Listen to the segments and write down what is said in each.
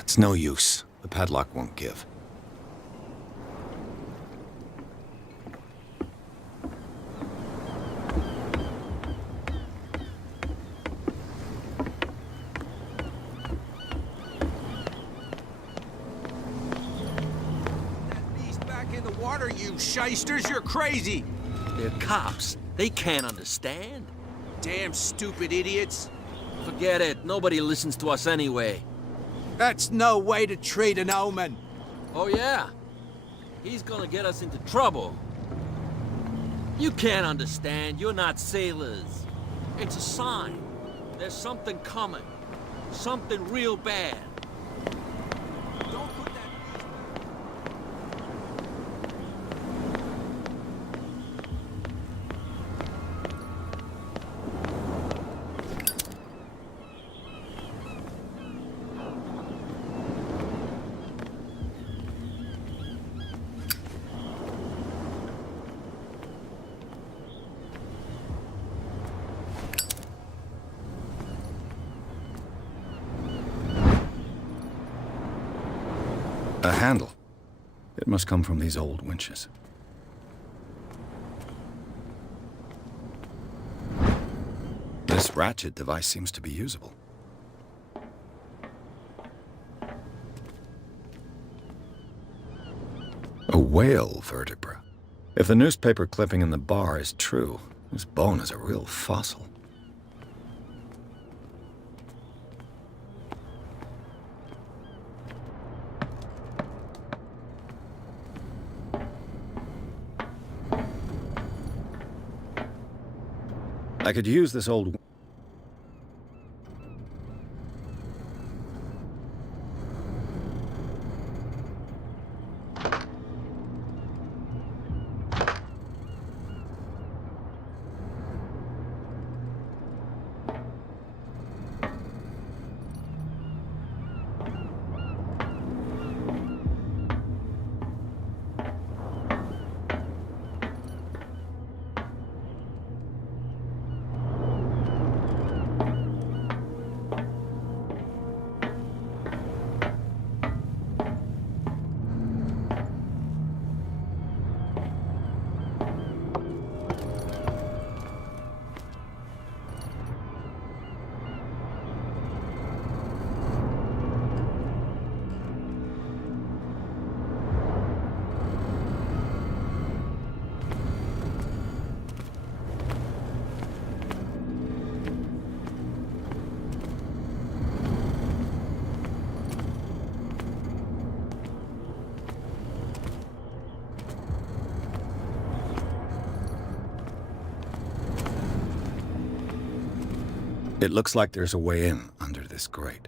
It's no use. The padlock won't give. Water, you shysters, you're crazy! They're cops. They can't understand. Damn stupid idiots. Forget it. Nobody listens to us anyway. That's no way to treat an omen. Oh, yeah? He's gonna get us into trouble. You can't understand. You're not sailors. It's a sign. There's something coming. Something real bad. Don't put that... A handle. It must come from these old winches. This ratchet device seems to be usable. A whale vertebra. If the newspaper clipping in the bar is true, this bone is a real fossil. I could use this old... It looks like there's a way in under this grate.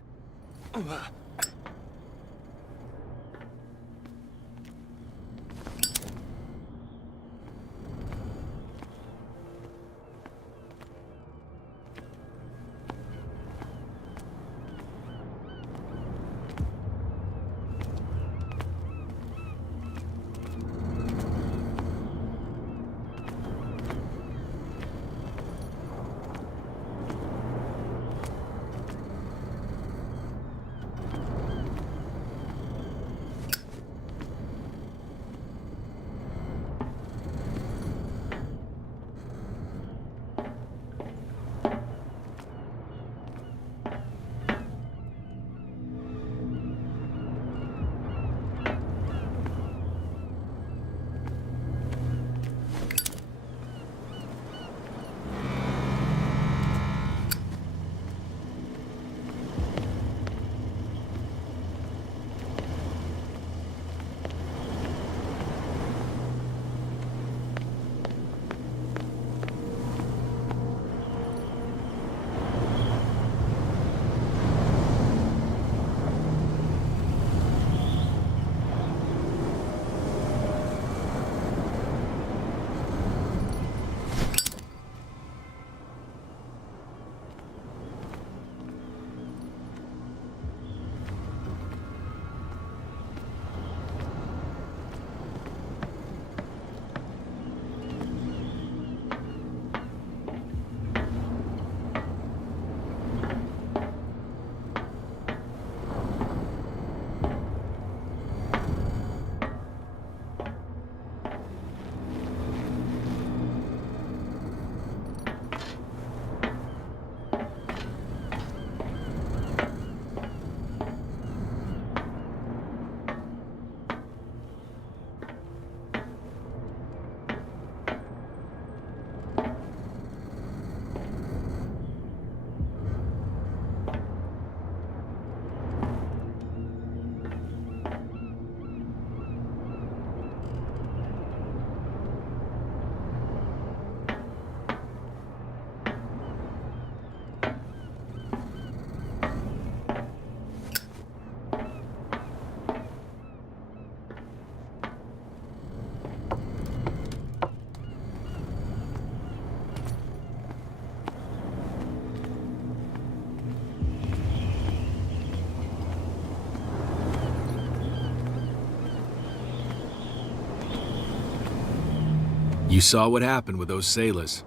You saw what happened with those sailors.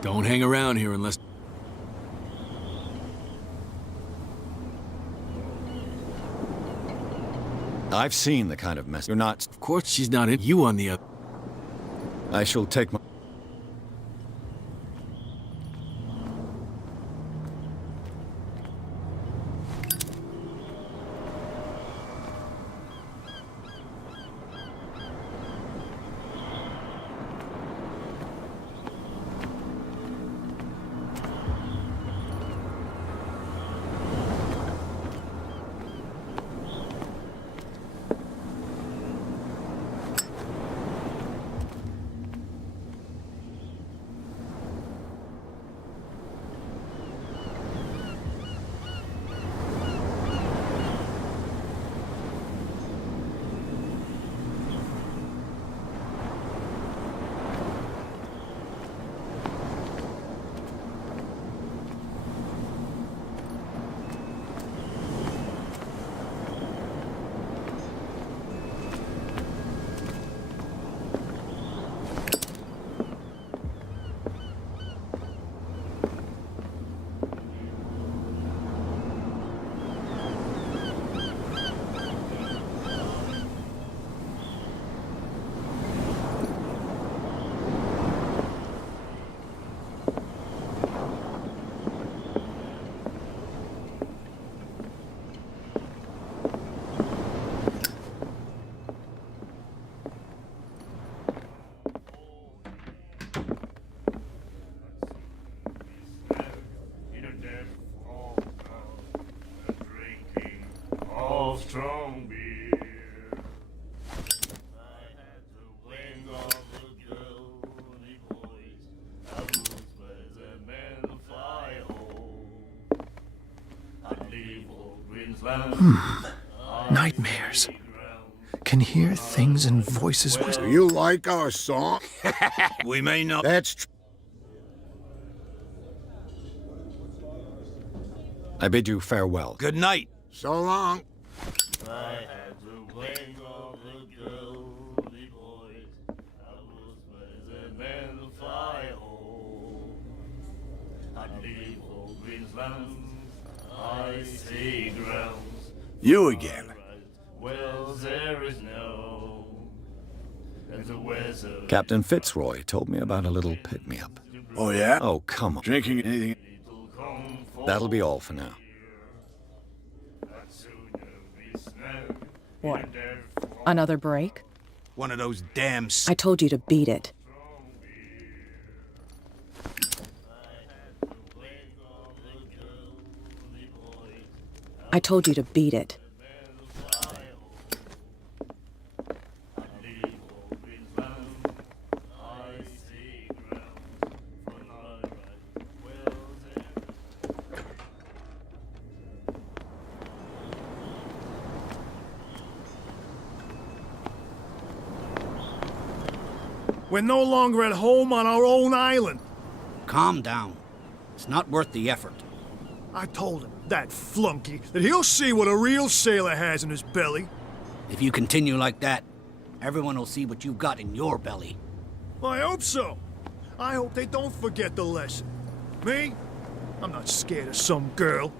Don't hang around here unless... I've seen the kind of mess. You're not... Of course she's not in. You on the other... I shall take my... Strong beer. I had to wing all the girly boys. I was as a man fly home. I'd leave old Greensland. Nightmares. Can hear things and voices whisper. Do you like our song? We may not. That's true. I bid you farewell. Good night. So long. I had to wing all the girly boys. I was as a man fly home. I'd leave old Greensland. Icy grounds. You again. Well, there is no. And the weather. Captain Fitzroy told me about a little pick-me-up. Oh, yeah? Oh, come on. Drinking anything? That'll be all for now. What? Another break? One of those damn... I told you to beat it. I told you to beat it. We're no longer at home on our own island. Calm down. It's not worth the effort. I told him, that flunky, that he'll see what a real sailor has in his belly. If you continue like that, everyone will see what you've got in your belly. I hope so. I hope they don't forget the lesson. Me? I'm not scared of some girl.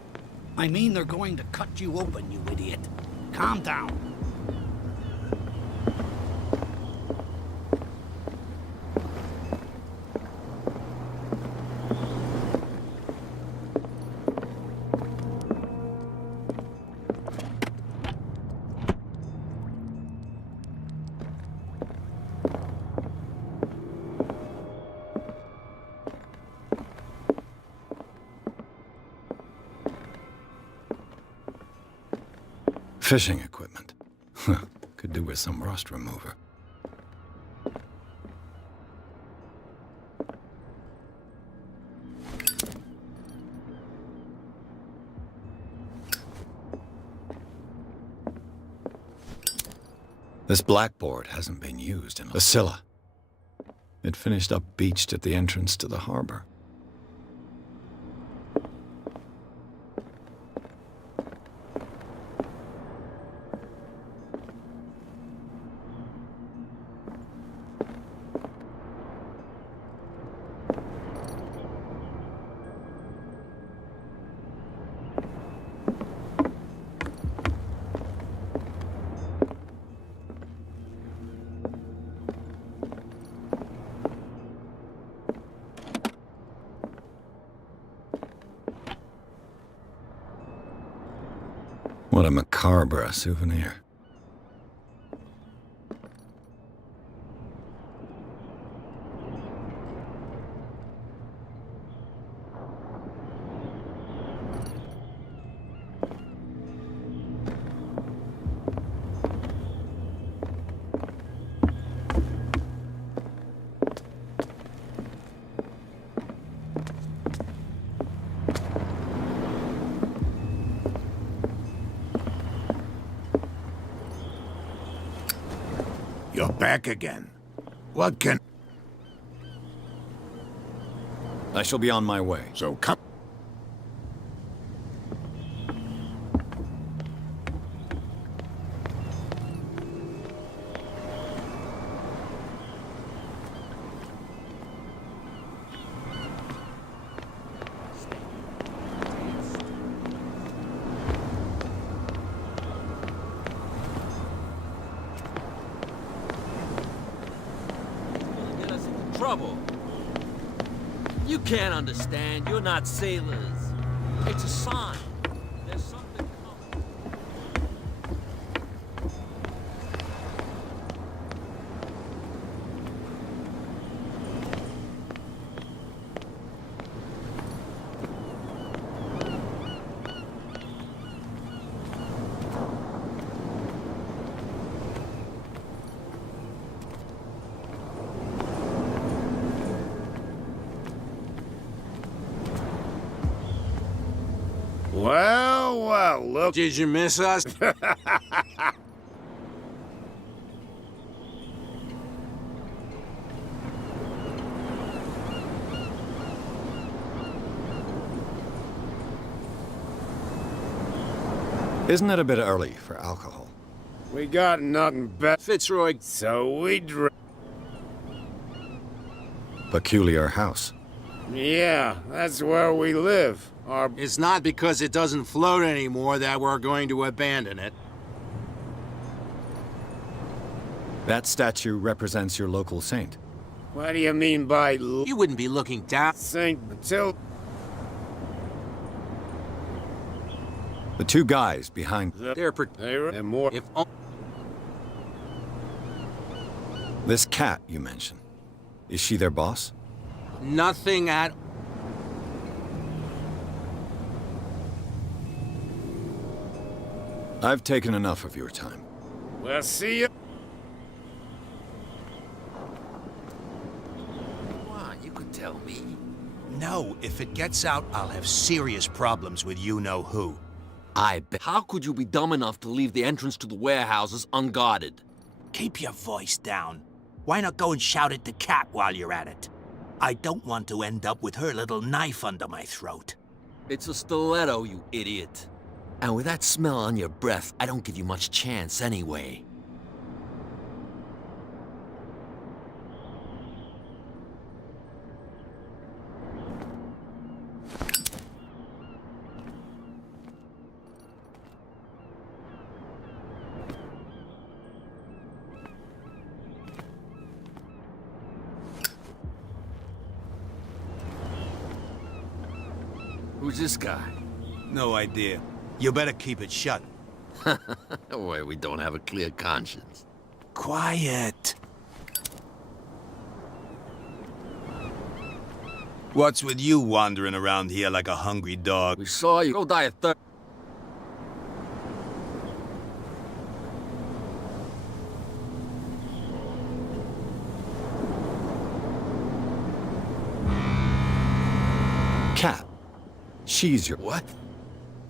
I mean, they're going to cut you open, you idiot. Calm down. Fishing equipment. Could do with some rust remover. This blackboard hasn't been used in... The Scylla. It finished up beached at the entrance to the harbor. What a macabre souvenir. You're back again. What can... I shall be on my way. So come... Get us into trouble. You can't understand. You're not sailors. It's a sign. There's something coming. Well, well, look... Did you miss us? Isn't it a bit early for alcohol? We got nothing better, Fitzroy. so we drink. Peculiar house. Yeah, that's where we live. Our... It's not because it doesn't float anymore that we're going to abandon it. That statue represents your local saint. What do you mean by... You wouldn't be looking down. Saint Matilda? The two guys behind They're more... If this cat you mentioned. Is she their boss? nothing at I've taken enough of your time. We'll see you. Come on, you could tell me. No, if it gets out, I'll have serious problems with you-know-who. I bet. How could you be dumb enough to leave the entrance to the warehouses unguarded? Keep your voice down. Why not go and shout at the cat while you're at it? I don't want to end up with her little knife under my throat. It's a stiletto, you idiot. And with that smell on your breath, I don't give you much chance anyway. Who's this guy? No idea. You better keep it shut. Why, we don't have a clear conscience. Quiet. What's with you wandering around here like a hungry dog? We saw you. Go die of thirst. Cat. She's your... What?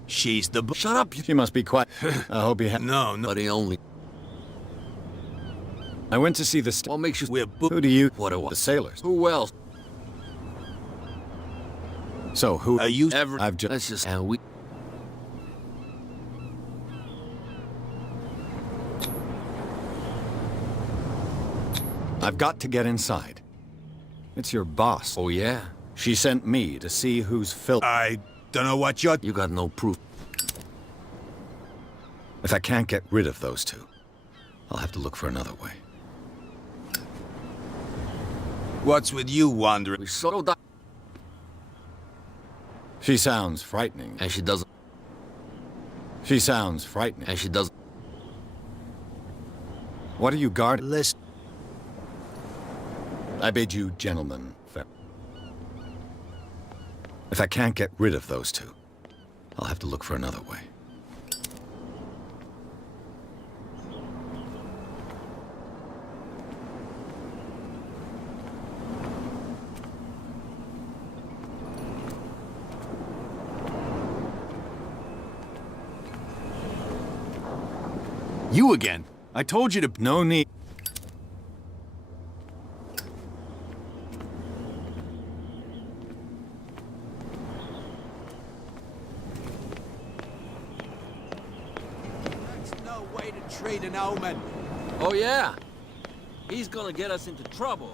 She's the... Shut up, you... She must be quiet. I hope you have... No. But he only... I went to see the... What makes you... We're Who do you... What do I... The sailors. Who else? So who... Are you... Ever... I've just... Let's just... And we... I've got to get inside. It's your boss. Oh, yeah? She sent me to see who's filth. I don't know what you're... You got no proof. If I can't get rid of those two, I'll have to look for another way. What's with you wandering? We saw... die. She sounds frightening. And she doesn't... She sounds frightening. And she does... What are you guarding? Listen. I bid you, gentlemen, farewell. If I can't get rid of those two, I'll have to look for another way. You again? I told you to... No need. That's no way to treat an omen. Oh, yeah? He's gonna get us into trouble.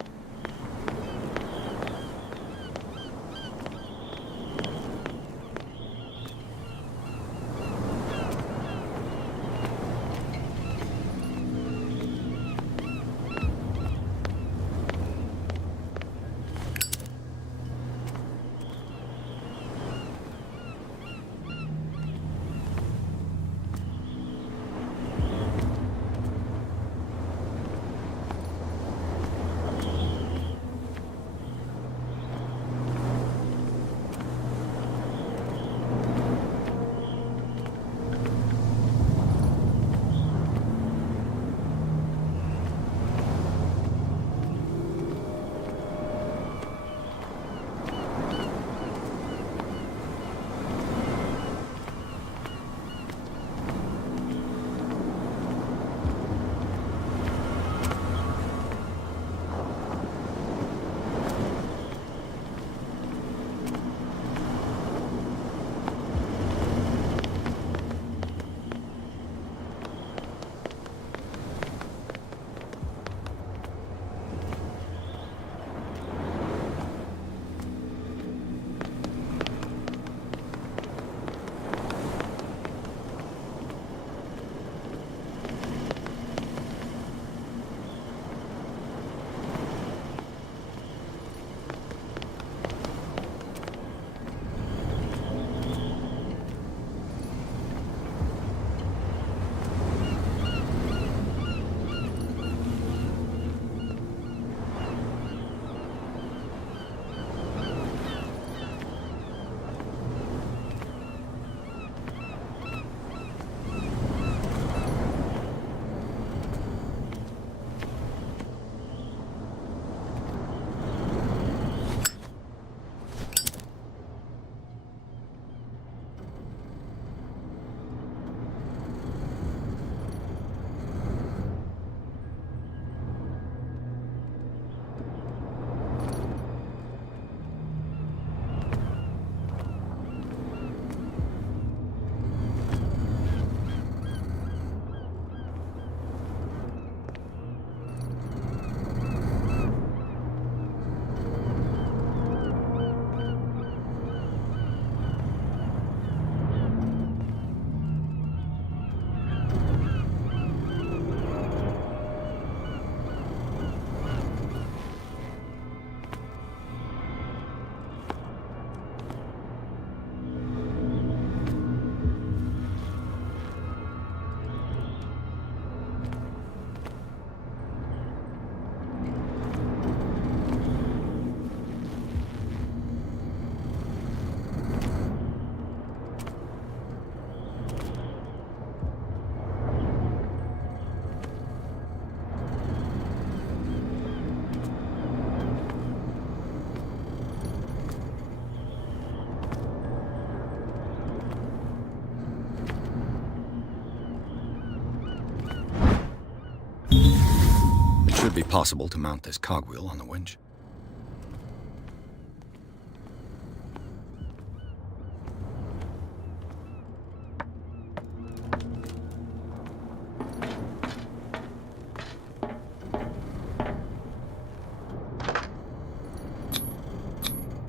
Should be possible to mount this cogwheel on the winch.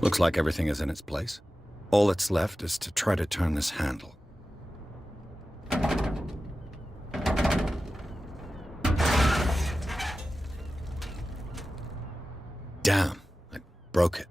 Looks like everything is in its place. All that's left is to try to turn this handle. Damn, I broke it.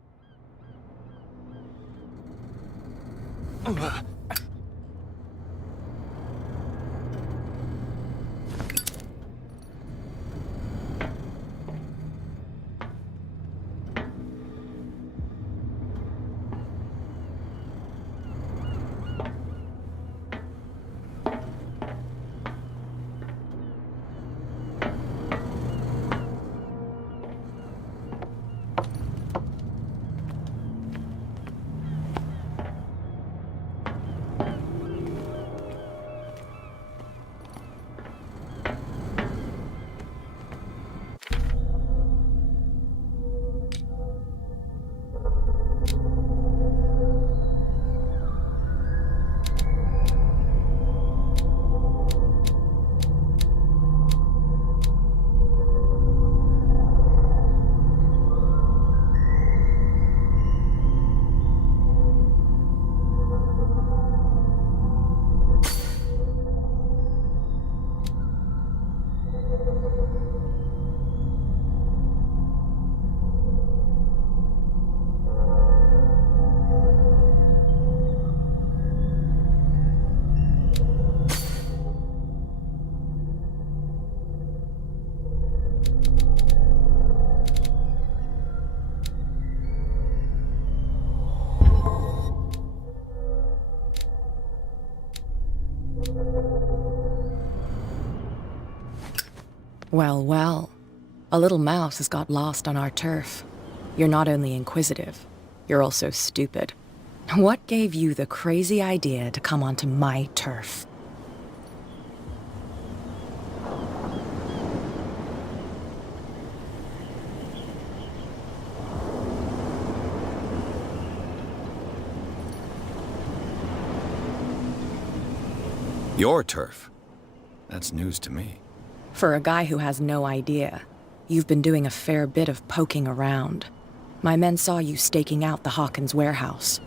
Well, well. A little mouse has got lost on our turf. You're not only inquisitive, you're also stupid. What gave you the crazy idea to come onto my turf? Your turf? That's news to me. For a guy who has no idea, you've been doing a fair bit of poking around. My men saw you staking out the Hawkins warehouse.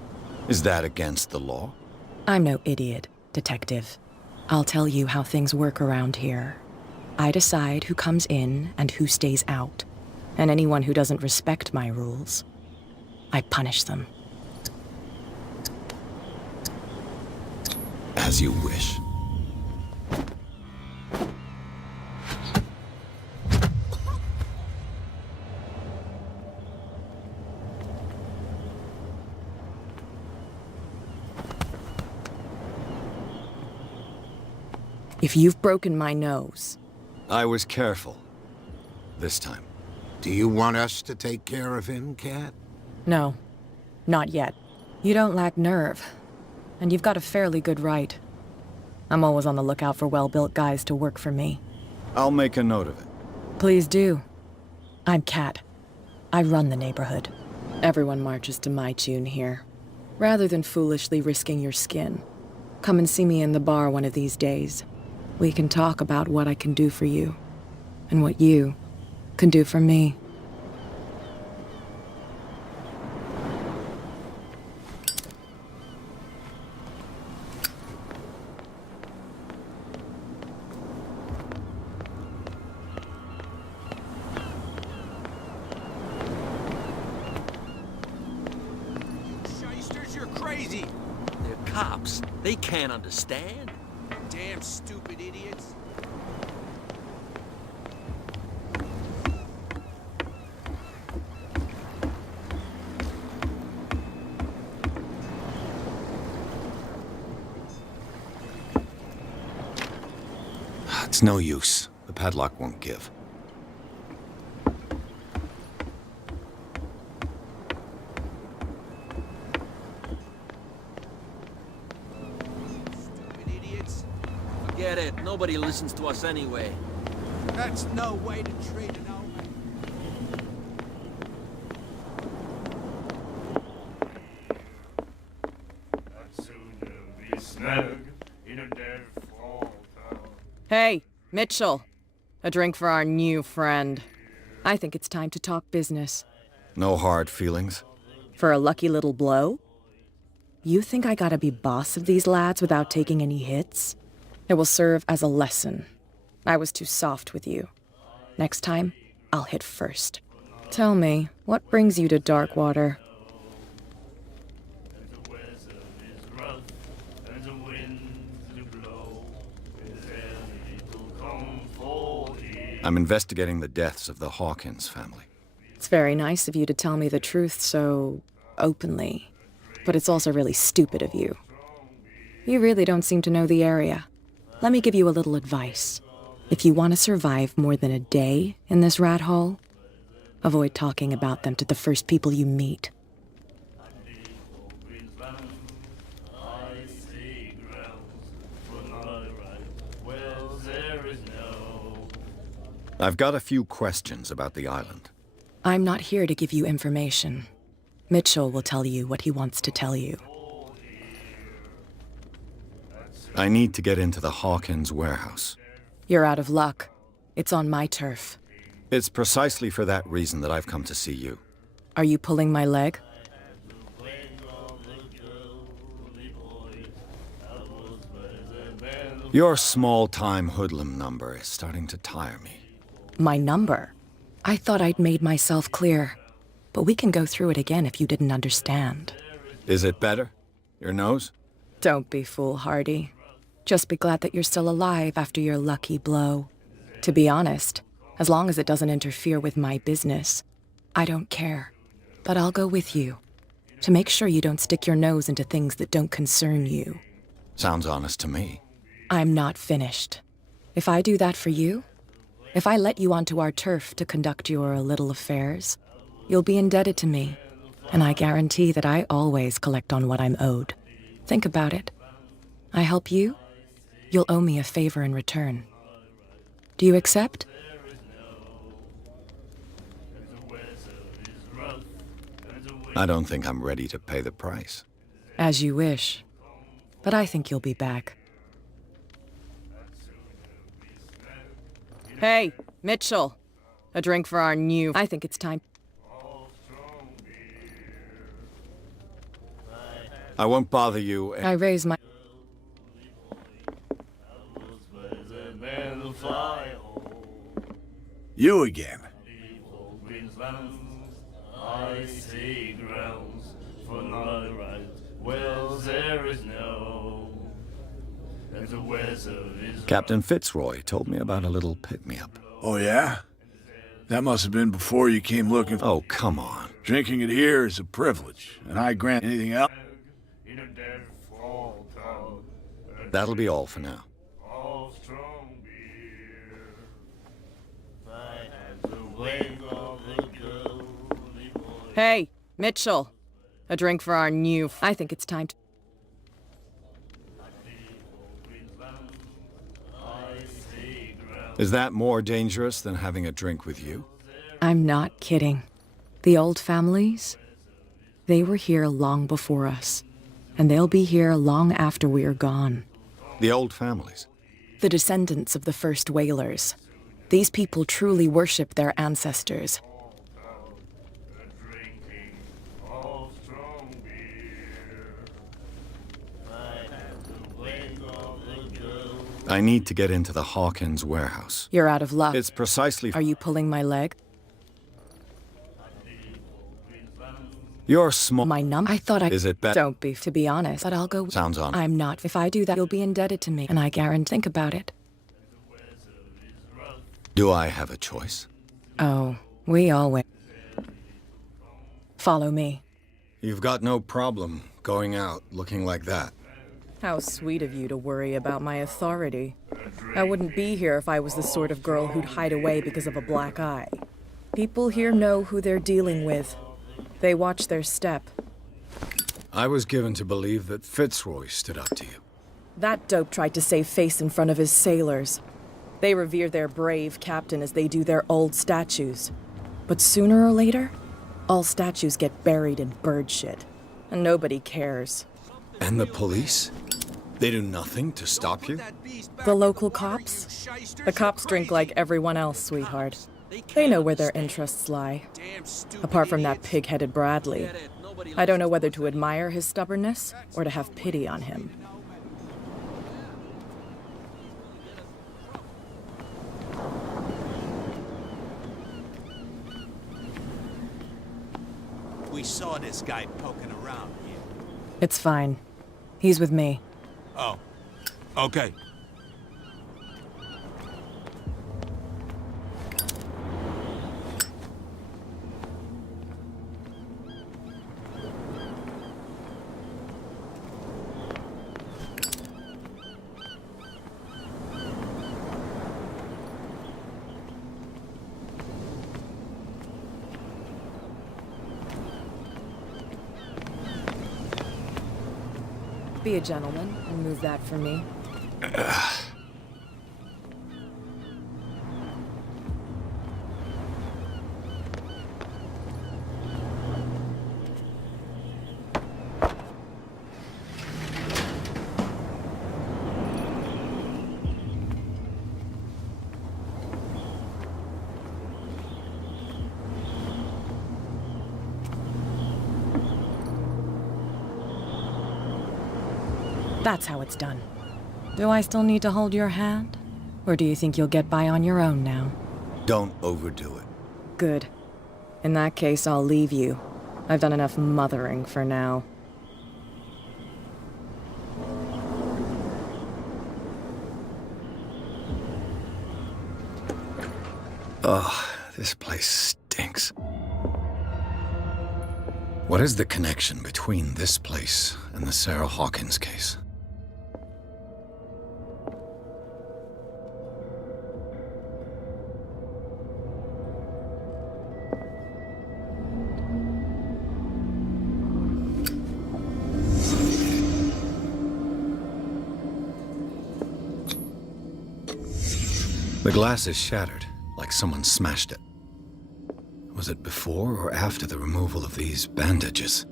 Is that against the law? I'm no idiot, detective. I'll tell you how things work around here. I decide who comes in and who stays out. And anyone who doesn't respect my rules, I punish them. As you wish. If you've broken my nose... I was careful. This time. Do you want us to take care of him, Cat? No, not yet. You don't lack nerve, and you've got a fairly good right. I'm always on the lookout for well-built guys to work for me. I'll make a note of it. Please do. I'm Cat. I run the neighborhood. Everyone marches to my tune here. Rather than foolishly risking your skin, come and see me in the bar one of these days. We can talk about what I can do for you, and what you can do for me. Shysters, you're crazy! They're cops. They can't understand. Damn stupid idiots. It's no use. The padlock won't give. Stupid idiots. Forget it. Nobody listens to us anyway. That's no way to treat an old man. I'd sooner be snug in a dead fall town. Hey, Mitchell. A drink for our new friend. I think it's time to talk business. No hard feelings? For a lucky little blow? You think I gotta be boss of these lads without taking any hits? It will serve as a lesson. I was too soft with you. Next time, I'll hit first. Tell me, what brings you to Darkwater? And the weather is rough, and the winds do blow. Is there little comfort in? I'm investigating the deaths of the Hawkins family. It's very nice of you to tell me the truth so openly, but it's also really stupid of you. You really don't seem to know the area. Let me give you a little advice. If you want to survive more than a day in this rat hole, avoid talking about them to the first people you meet. I see grounds for my right. Well, there is no. I've got a few questions about the island. I'm not here to give you information. Mitchell will tell you what he wants to tell you. I need to get into the Hawkins warehouse. You're out of luck. It's on my turf. It's precisely for that reason that I've come to see you. Are you pulling my leg? Your small-time hoodlum number is starting to tire me. My number? I thought I'd made myself clear. But we can go through it again if you didn't understand. Is it better? Your nose? Don't be foolhardy. Just be glad that you're still alive after your lucky blow. To be honest, as long as it doesn't interfere with my business, I don't care. But I'll go with you, to make sure you don't stick your nose into things that don't concern you. Sounds honest to me. I'm not finished. If I do that for you, if I let you onto our turf to conduct your little affairs, you'll be indebted to me, and I guarantee that I always collect on what I'm owed. Think about it. I help you, you'll owe me a favor in return. Do you accept? I don't think I'm ready to pay the price. As you wish. But I think you'll be back. Hey, Mitchell. A drink for our new... I think it's time. I won't bother you. I raise my... You again. I see grounds for not right. Well, there is no. And the weather is Captain Fitzroy told me about a little pick-me-up. Oh, yeah? That must have been before you came looking for... Oh, come on. Drinking it here is a privilege, and I grant anything else. in a dead fall town. That'll be all for now. All strong beer. I had the wave of the golden boy. Hey, Mitchell. A drink for our new... I think it's time to... Is that more dangerous than having a drink with you? I'm not kidding. The old families, they were here long before us. And they'll be here long after we are gone. The old families? The descendants of the first whalers. These people truly worship their ancestors. All strong beer. I had the wave of the golden. I need to get into the Hawkins warehouse. You're out of luck. It's precisely... Are you pulling my leg? You're small... My I thought I... Is it better? Don't be, to be honest. But I'll go... Sounds on. I'm not. If I do that, you'll be indebted to me. And I guarantee... Think about it. Do I have a choice? Oh, we always... Follow me. You've got no problem going out looking like that. How sweet of you to worry about my authority. I wouldn't be here if I was the sort of girl who'd hide away because of a black eye. People here know who they're dealing with. They watch their step. I was given to believe that Fitzroy stood up to you. That dope tried to save face in front of his sailors. They revere their brave captain as they do their old statues. But sooner or later, all statues get buried in bird shit. And nobody cares. And the police? They do nothing to stop you? The local cops? The cops drink like everyone else, sweetheart. They know where their interests lie. Apart from that pig-headed Bradley, I don't know whether to admire his stubbornness or to have pity on him. We saw this guy poking around here. It's fine. He's with me. Oh, okay. Be a gentleman and move that for me. That's how it's done. Do I still need to hold your hand? Or do you think you'll get by on your own now? Don't overdo it. Good. In that case, I'll leave you. I've done enough mothering for now. Ugh, this place stinks. What is the connection between this place and the Sarah Hawkins case? The glass is shattered, like someone smashed it. Was it before or after the removal of these bandages?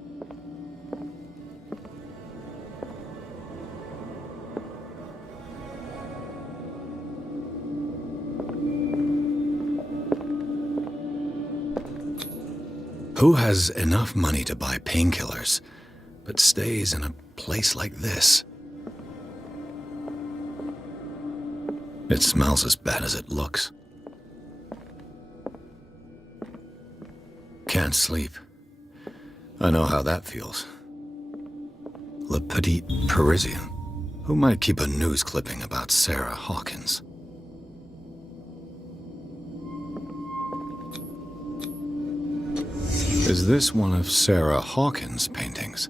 Who has enough money to buy painkillers, but stays in a place like this? It smells as bad as it looks. Can't sleep. I know how that feels. Le Petit Parisien. Who might keep a news clipping about Sarah Hawkins? Is this one of Sarah Hawkins' paintings?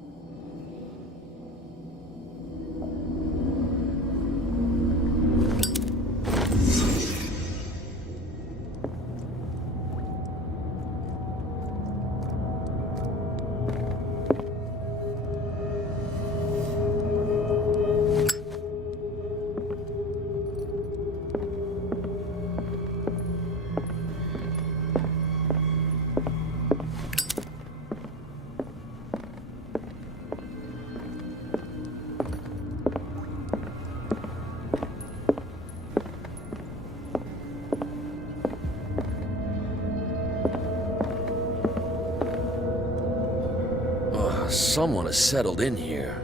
Someone has settled in here.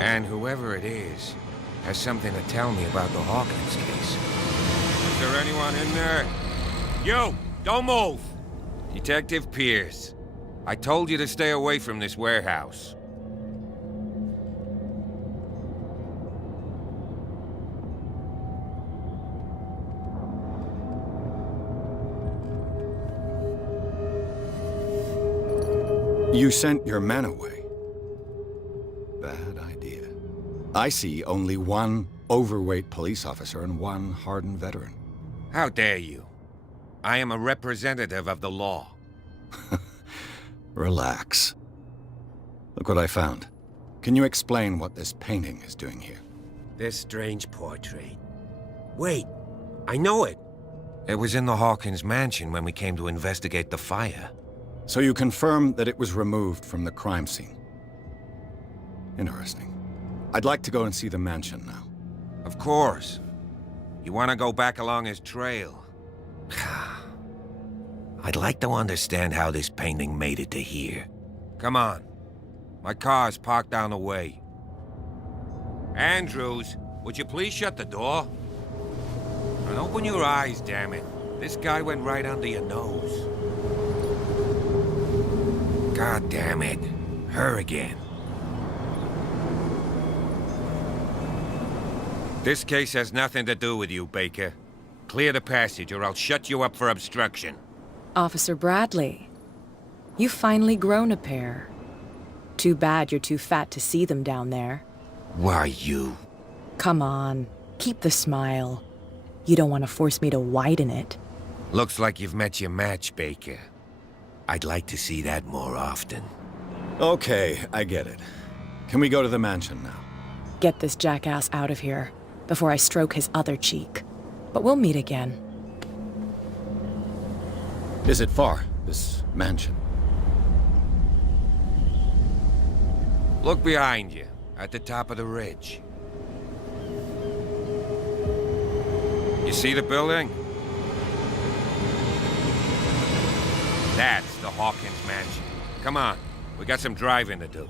And whoever it is has something to tell me about the Hawkins case. Is there anyone in there? You! Don't move! Detective Pирс. I told you to stay away from this warehouse. You sent your men away. Bad idea. I see only one overweight police officer and one hardened veteran. How dare you? I am a representative of the law. Relax. Look what I found. Can you explain what this painting is doing here? This strange portrait. Wait, I know it. It was in the Hawkins mansion when we came to investigate the fire. So you confirm that it was removed from the crime scene. Interesting. I'd like to go and see the mansion now. Of course. You want to go back along his trail? I'd like to understand how this painting made it to here. Come on. My car's parked down the way. Andrews, would you please shut the door? And open your eyes, damn it. This guy went right under your nose. God damn it. Her again. This case has nothing to do with you, Baker. Clear the passage or I'll shut you up for obstruction. Officer Bradley, you've finally grown a pair. Too bad you're too fat to see them down there. Why, you? Come on, keep the smile. You don't want to force me to widen it. Looks like you've met your match, Baker. I'd like to see that more often. Okay, I get it. Can we go to the mansion now? Get this jackass out of here before I stroke his other cheek. But we'll meet again. Is it far, this mansion? Look behind you, at the top of the ridge. You see the building? That's the Hawkins mansion. Come on, we got some driving to do.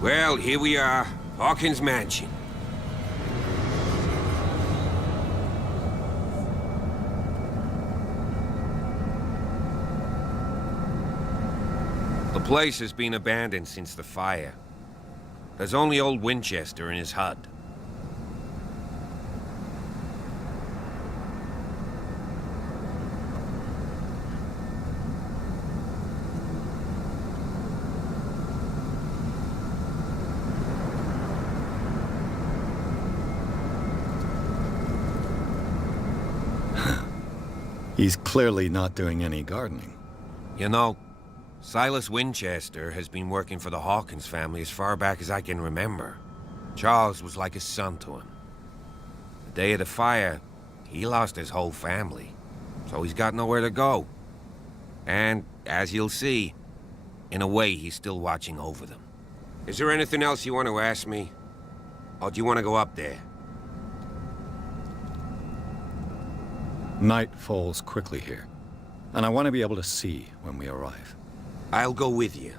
Well, here we are. Hawkins Mansion. The place has been abandoned since the fire. There's only old Winchester in his hut. He's clearly not doing any gardening. You know, Silas Winchester has been working for the Hawkins family as far back as I can remember. Charles was like a son to him. The day of the fire, he lost his whole family, so he's got nowhere to go. And, as you'll see, in a way, he's still watching over them. Is there anything else you want to ask me? Or do you want to go up there? Night falls quickly here, and I want to be able to see when we arrive. I'll go with you,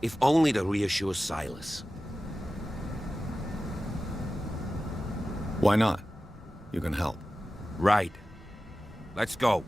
if only to reassure Silas. Why not? You can help. Right. Let's go.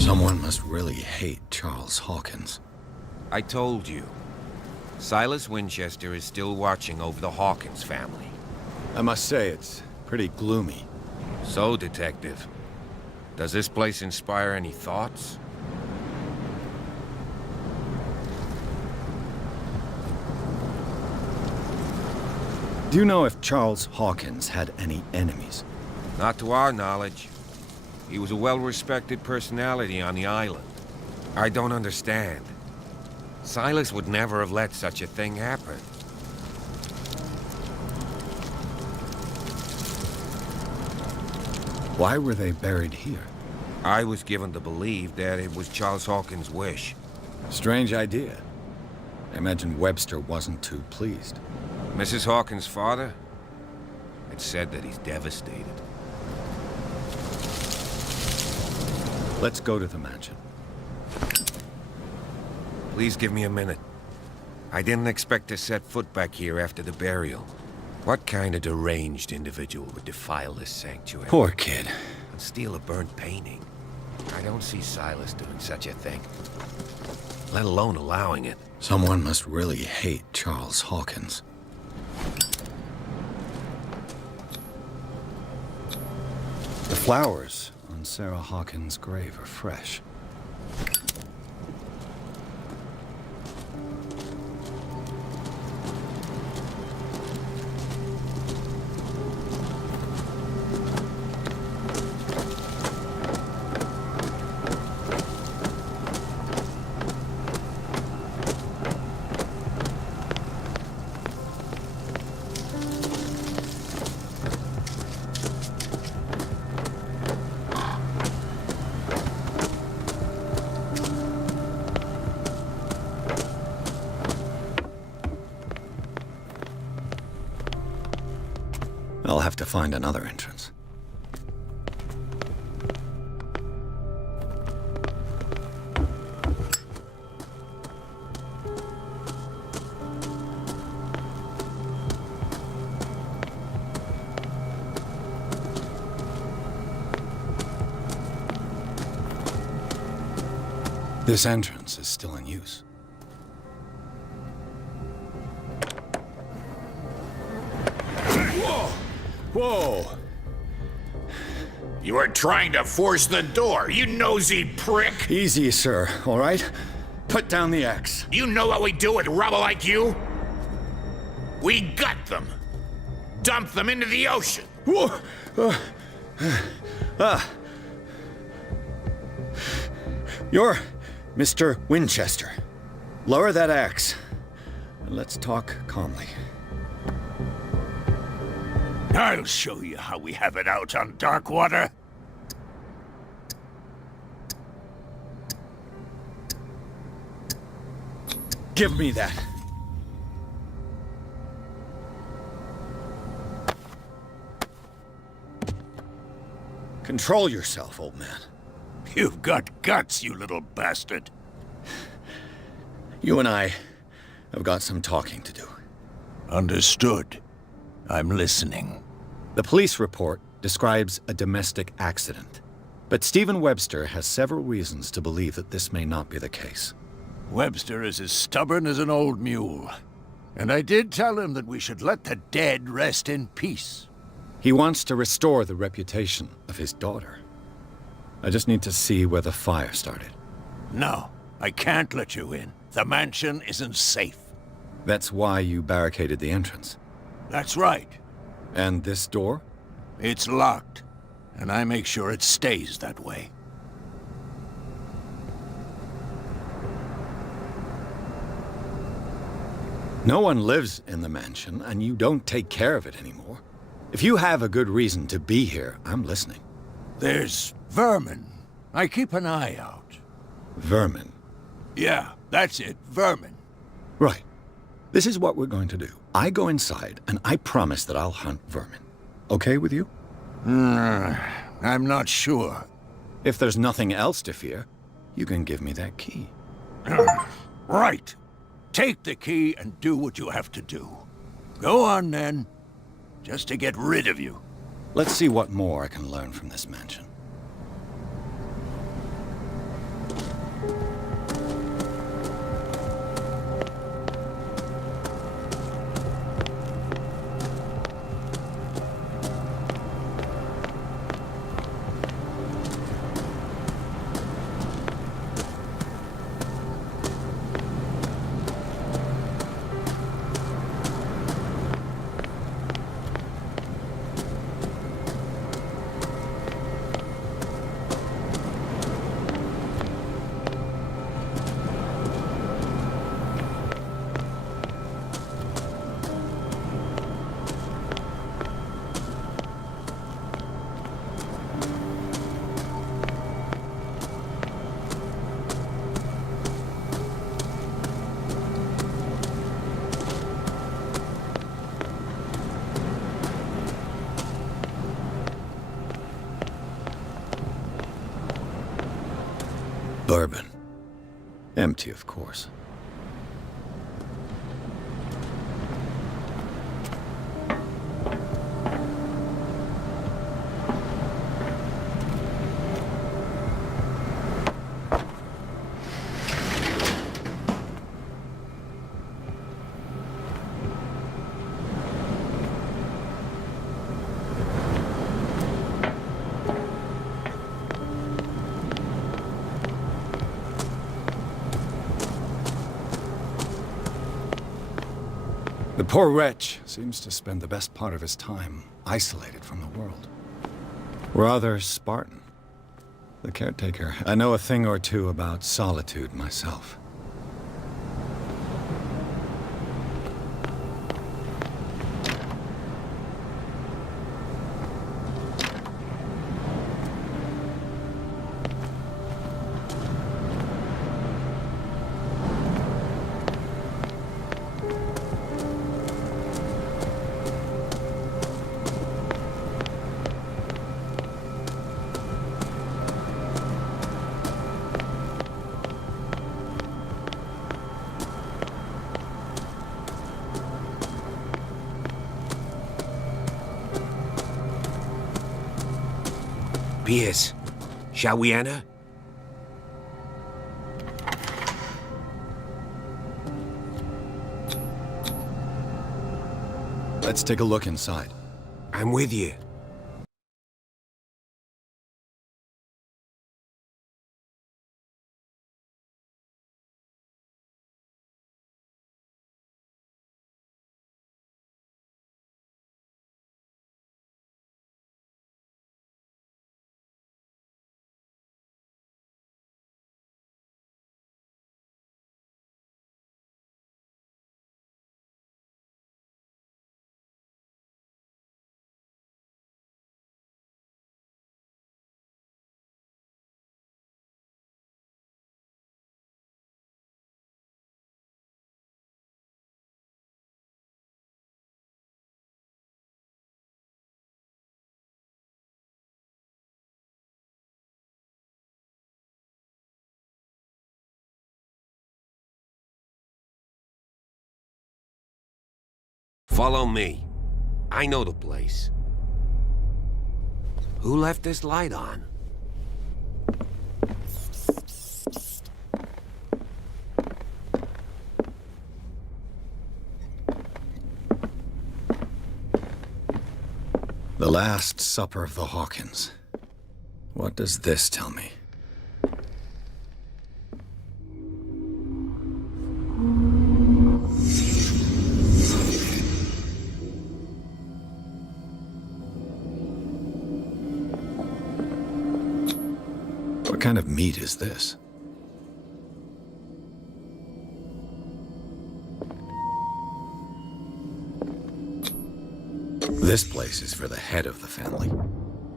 Someone must really hate Charles Hawkins. I told you. Silas Winchester is still watching over the Hawkins family. I must say, it's pretty gloomy. So, Detective, does this place inspire any thoughts? Do you know if Charles Hawkins had any enemies? Not to our knowledge. He was a well-respected personality on the island. I don't understand. Silas would never have let such a thing happen. Why were they buried here? I was given to believe that it was Charles Hawkins' wish. Strange idea. I imagine Webster wasn't too pleased. Mrs. Hawkins' father? It said that he's devastated. Let's go to the mansion. Please give me a minute. I didn't expect to set foot back here after the burial. What kind of deranged individual would defile this sanctuary? Poor kid. And steal a burnt painting? I don't see Silas doing such a thing. Let alone allowing it. Someone must really hate Charles Hawkins. The flowers on Sarah Hawkins' grave are fresh. I'll have to find another entrance. This entrance is still in use. Whoa! Whoa! You were trying to force the door, you nosy prick! Easy, sir, all right? Put down the axe. You know what we do with rubble like you? We gut them. Dump them into the ocean. Whoa! You're Mr. Winchester. Lower that axe. And let's talk calmly. I'll show you how we have it out on Darkwater. Give me that. Control yourself, old man. You've got guts, you little bastard. You and I have got some talking to do. Understood. I'm listening. The police report describes a domestic accident, but Stephen Webster has several reasons to believe that this may not be the case. Webster is as stubborn as an old mule. And I did tell him that we should let the dead rest in peace. He wants to restore the reputation of his daughter. I just need to see where the fire started. No, I can't let you in. The mansion isn't safe. That's why you barricaded the entrance. That's right. And this door? It's locked, and I make sure it stays that way. No one lives in the mansion, and you don't take care of it anymore. If you have a good reason to be here, I'm listening. There's vermin. I keep an eye out. Vermin? Yeah, that's it, vermin. Right. This is what we're going to do. I go inside, and I promise that I'll hunt vermin. Okay with you? I'm not sure. If there's nothing else to fear, you can give me that key. Right. Take the key and do what you have to do. Go on, then. Just to get rid of you. Let's see what more I can learn from this mansion. Bourbon. Empty, of course. The poor wretch seems to spend the best part of his time isolated from the world. Rather Spartan. The caretaker. I know a thing or two about solitude myself. Piers, shall we enter? Let's take a look inside. I'm with you. Follow me. I know the place. Who left this light on? The Last Supper of the Hawkins. What does this tell me? What kind of meat is this? This place is for the head of the family,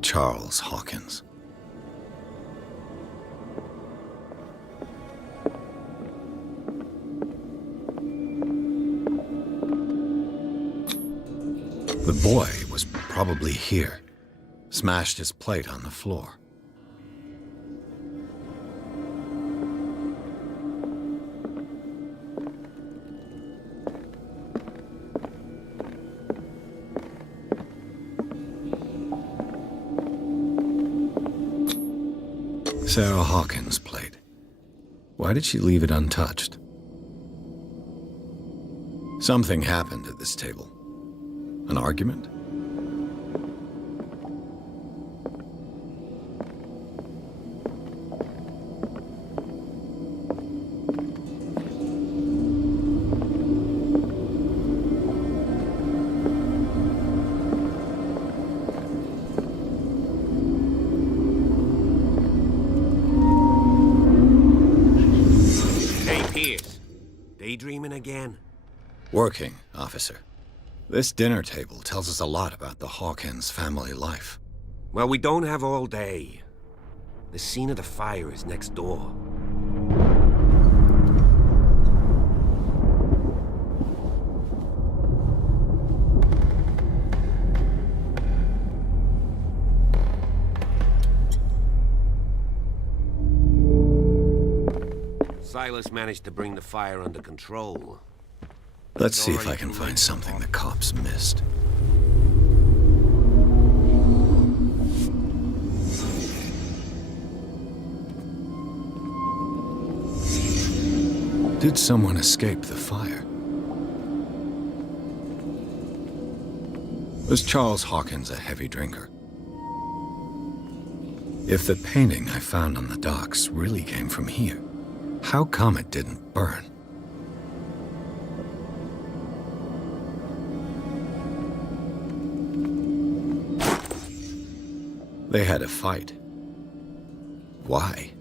Charles Hawkins. The boy was probably here, smashed his plate on the floor. Sarah Hawkins' plate. Why did she leave it untouched? Something happened at this table. An argument? Daydreaming again? Working, officer. This dinner table tells us a lot about the Hawkins family life. Well, we don't have all day. The scene of the fire is next door. Silas managed to bring the fire under control. Let's see if I can find something the cops missed. Did someone escape the fire? Was Charles Hawkins a heavy drinker? If the painting I found on the docks really came from here, how come it didn't burn? They had a fight. Why?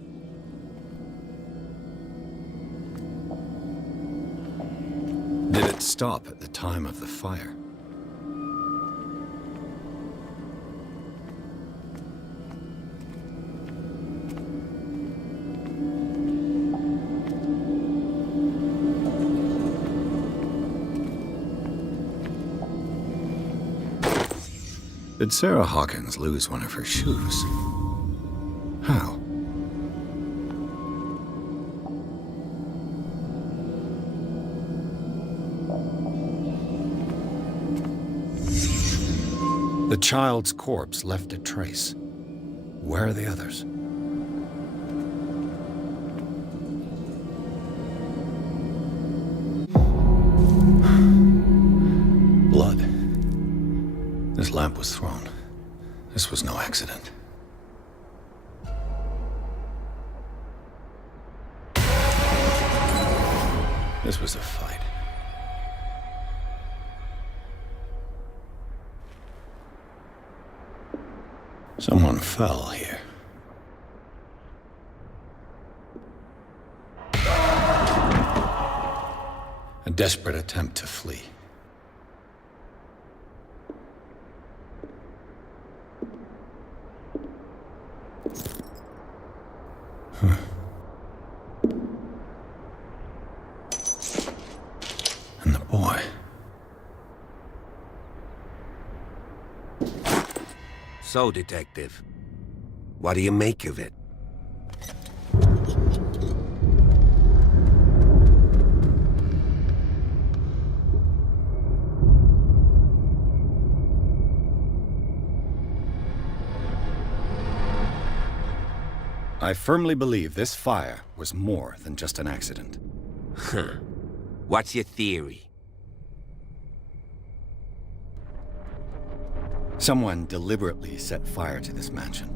Did it stop at the time of the fire? Did Sarah Hawkins lose one of her shoes? How? The child's corpse left a trace. Where are the others? Blood. His lamp was thrown. This was no accident. This was a fight. Someone fell here. A desperate attempt to flee. And the boy. So, Detective, what do you make of it? I firmly believe this fire was more than just an accident. Huh. What's your theory? Someone deliberately set fire to this mansion.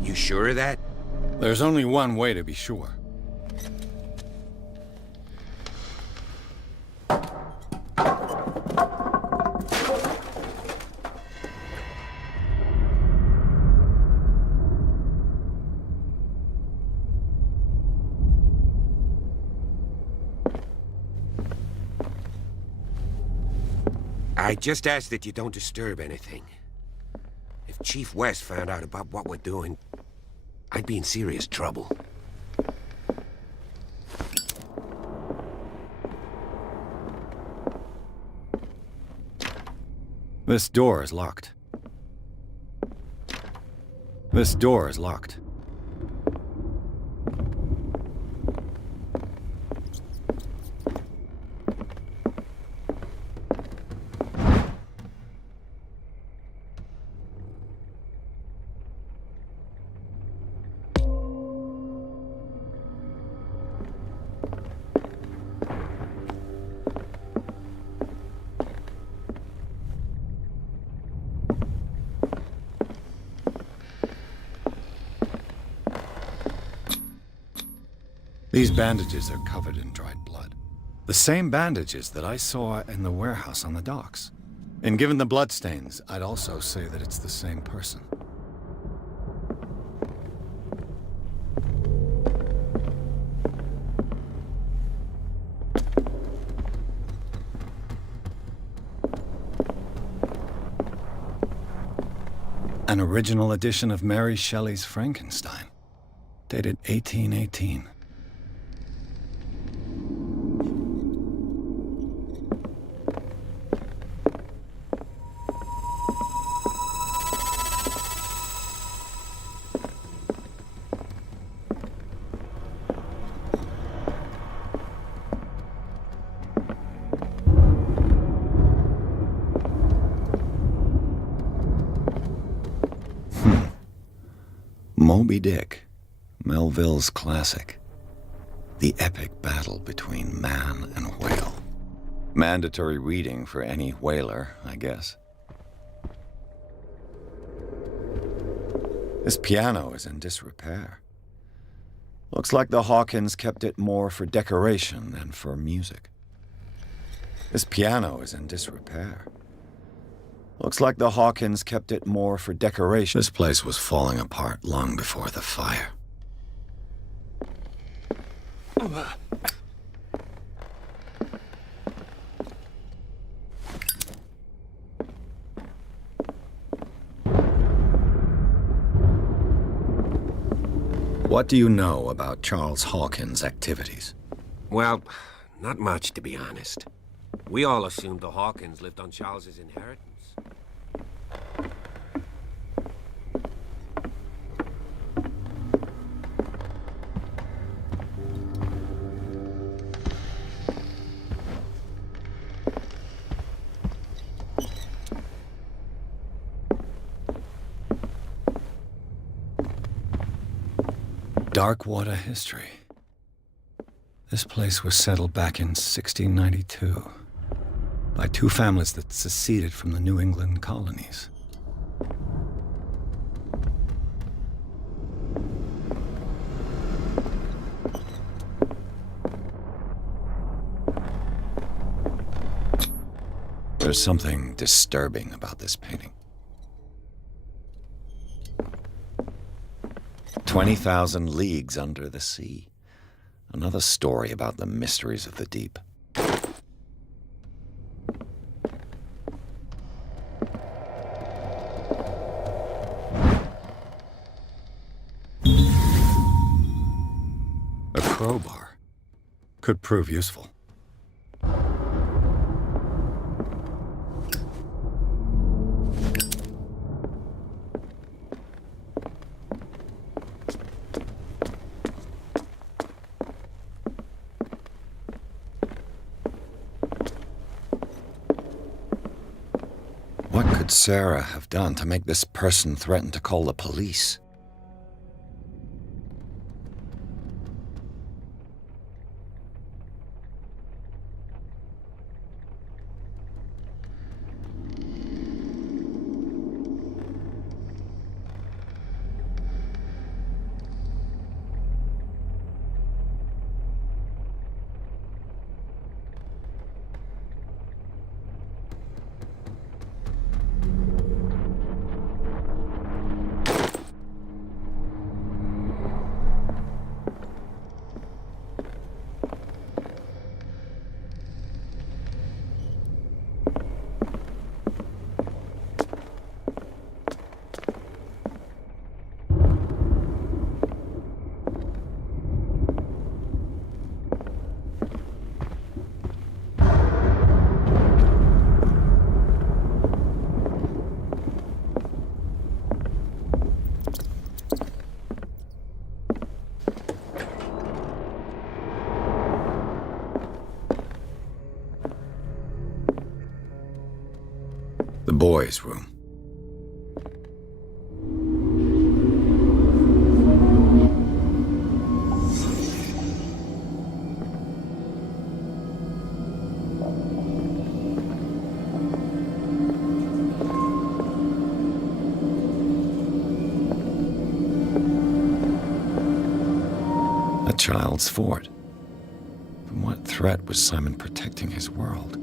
You sure of that? There's only one way to be sure. I just ask that you don't disturb anything. If Chief West found out about what we're doing, I'd be in serious trouble. This door is locked. This door is locked. These bandages are covered in dried blood. The same bandages that I saw in the warehouse on the docks. And given the bloodstains, I'd also say that it's the same person. An original edition of Mary Shelley's Frankenstein, dated 1818. Moby Dick, Melville's classic. The epic battle between man and whale. Mandatory reading for any whaler, I guess. This piano is in disrepair. Looks like the Hawkins kept it more for decoration than for music. This piano is in disrepair. Looks like the Hawkins kept it more for decoration. This place was falling apart long before the fire. What do you know about Charles Hawkins' activities? Well, not much, to be honest. We all assumed the Hawkins lived on Charles's inheritance. Darkwater history. This place was settled back in 1692 by two families that seceded from the New England colonies. There's something disturbing about this painting. 20,000 leagues under the sea. Another story about the mysteries of the deep. A crowbar could prove useful. What could Sarah have done to make this person threaten to call the police? The boys' room. A child's fort. From what threat was Simon protecting his world?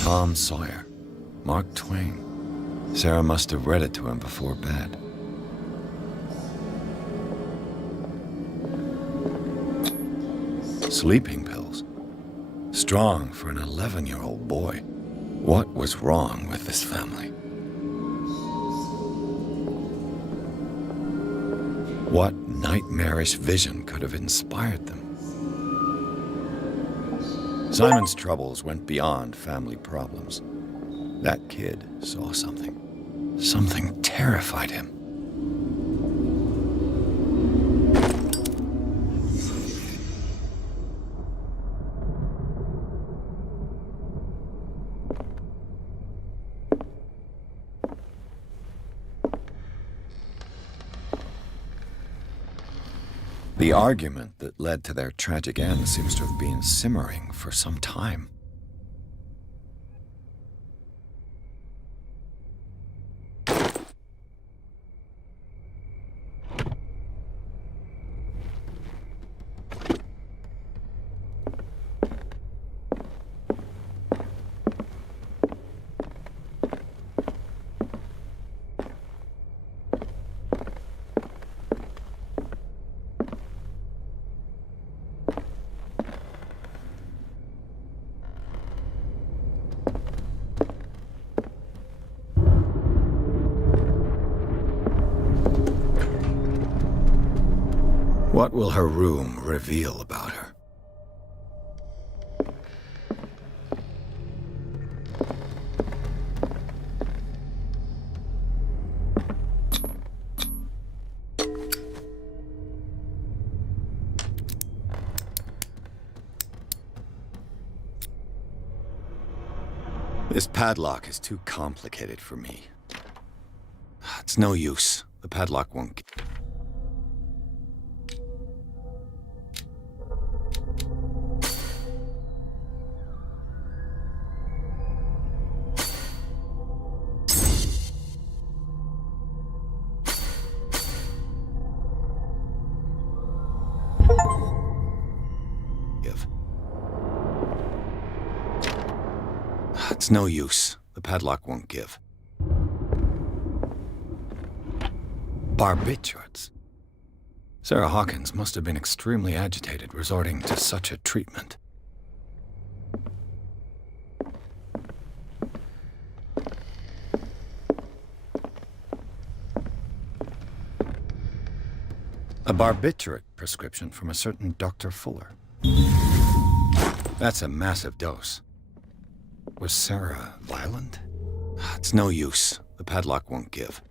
Tom Sawyer, Mark Twain. Sarah must have read it to him before bed. Sleeping pills. Strong for an 11-year-old boy. What was wrong with this family? What nightmarish vision could have inspired them? Simon's troubles went beyond family problems. That kid saw something. Something terrified him. The argument that led to their tragic end seems to have been simmering for some time. What will her room reveal about her? This padlock is too complicated for me. It's no use. The padlock won't... It's no use. The padlock won't give. Barbiturates? Sarah Hawkins must have been extremely agitated resorting to such a treatment. A barbiturate prescription from a certain Dr. Fuller. That's a massive dose. Was Sarah violent? It's no use. The padlock won't give.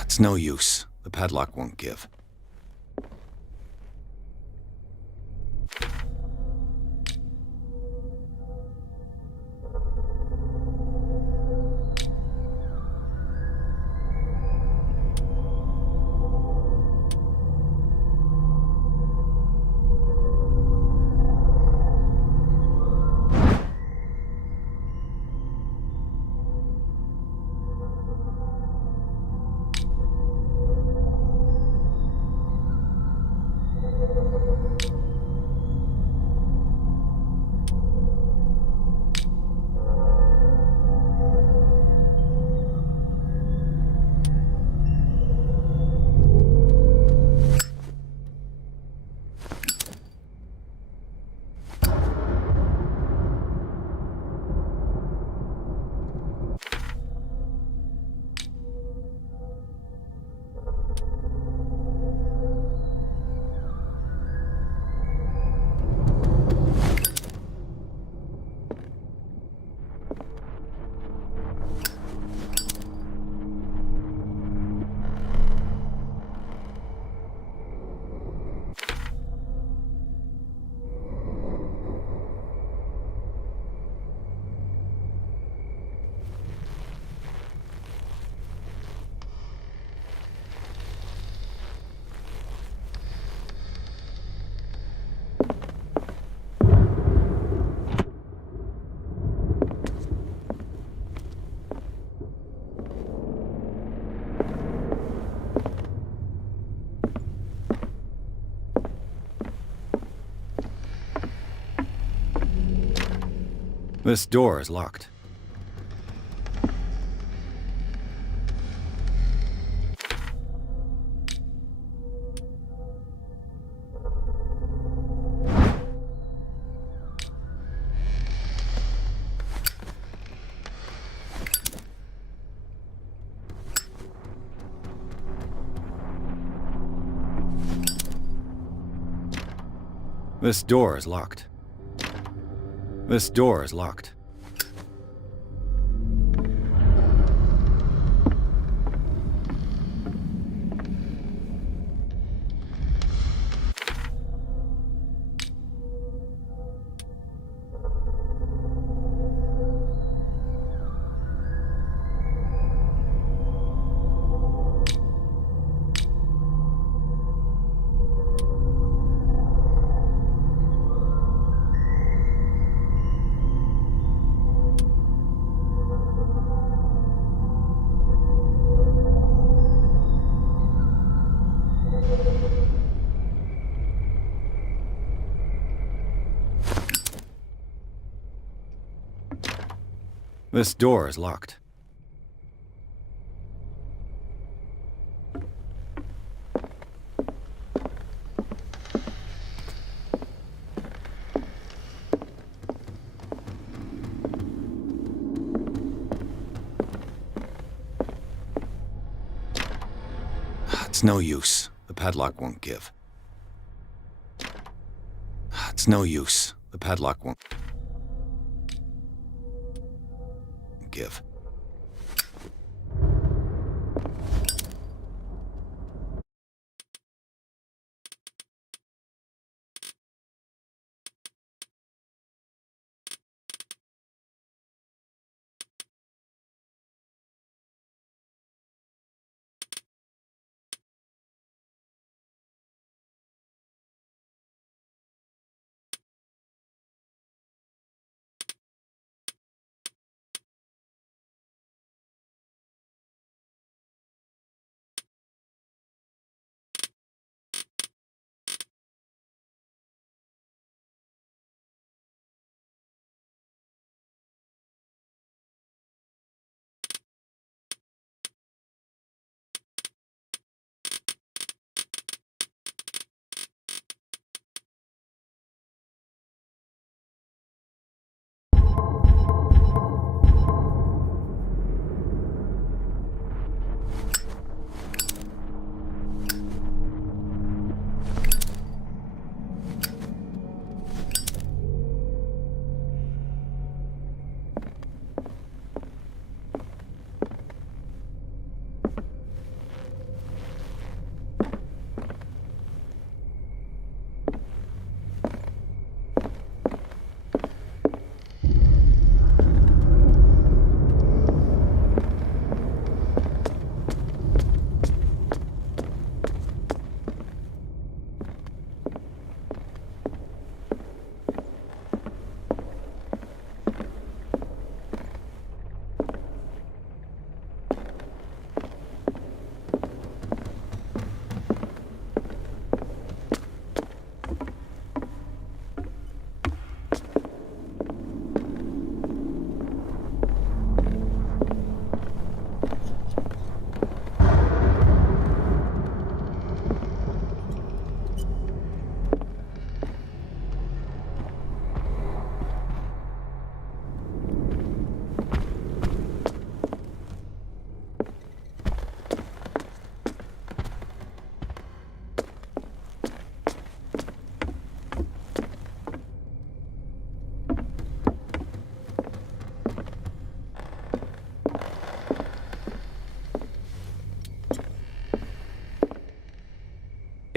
It's no use. The padlock won't give. This door is locked. This door is locked. This door is locked. This door is locked. It's no use. The padlock won't give. It's no use. The padlock won't give.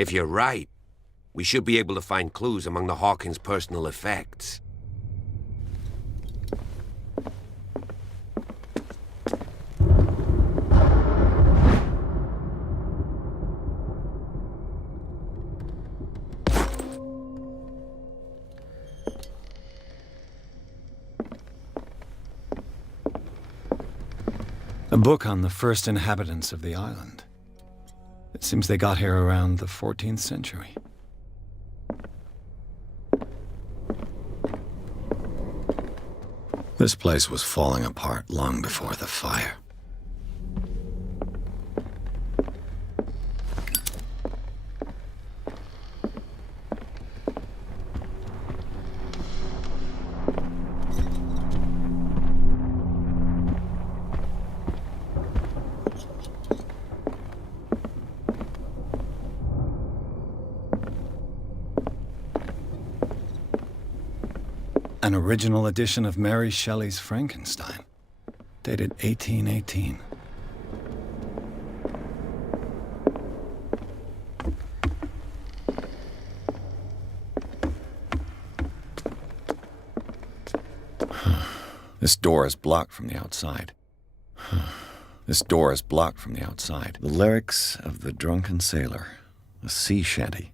If you're right, we should be able to find clues among the Hawkins' personal effects. A book on the first inhabitants of the island. It seems they got here around the 14th century. This place was falling apart long before the fire. An original edition of Mary Shelley's Frankenstein, dated 1818. This door is blocked from the outside. This door is blocked from the outside. The lyrics of The Drunken Sailor, a sea shanty.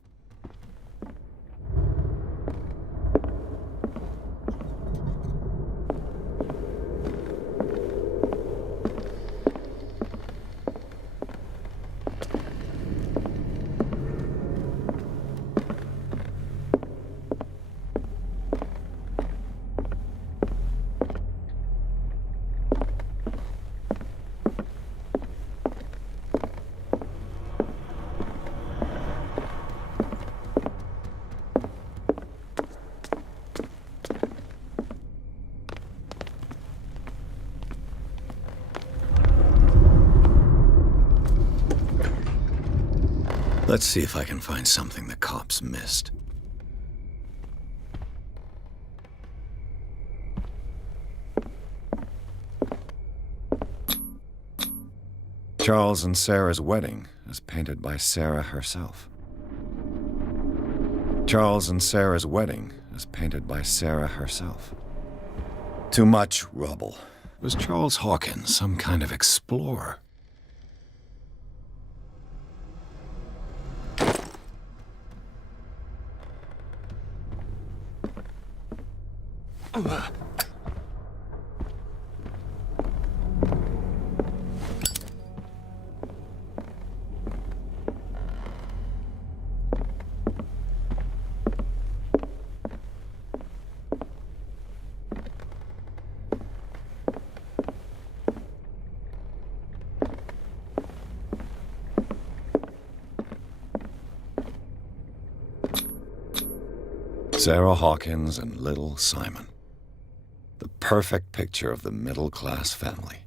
Let's see if I can find something the cops missed. Charles and Sarah's wedding, as painted by Sarah herself. Charles and Sarah's wedding, as painted by Sarah herself. Too much rubble. Was Charles Hawkins some kind of explorer? Sarah Hawkins and little Simon. The perfect picture of the middle-class family.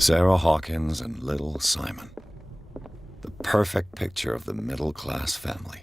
Sarah Hawkins and little Simon. The perfect picture of the middle-class family.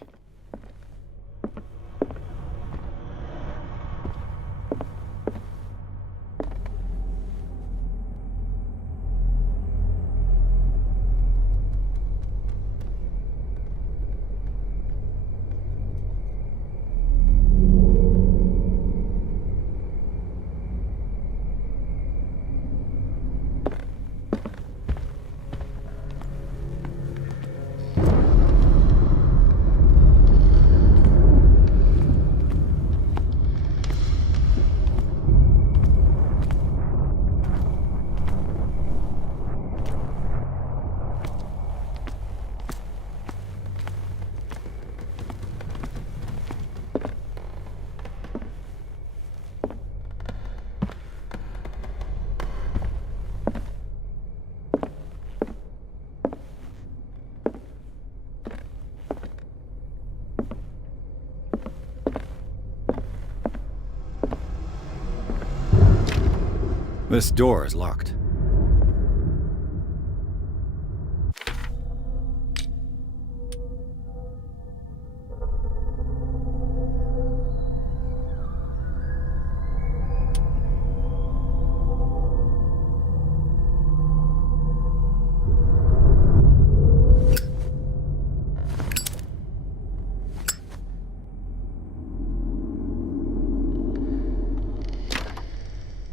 This door is locked.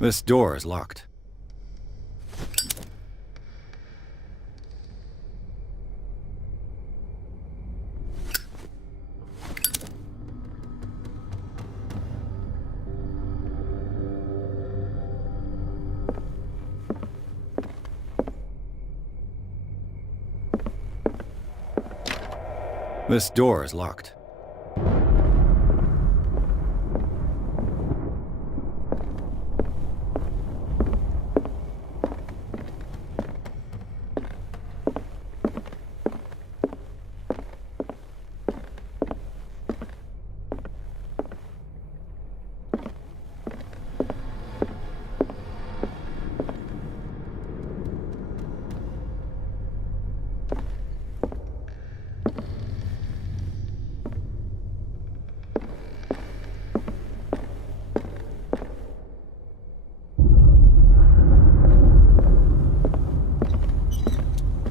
This door is locked. This door is locked.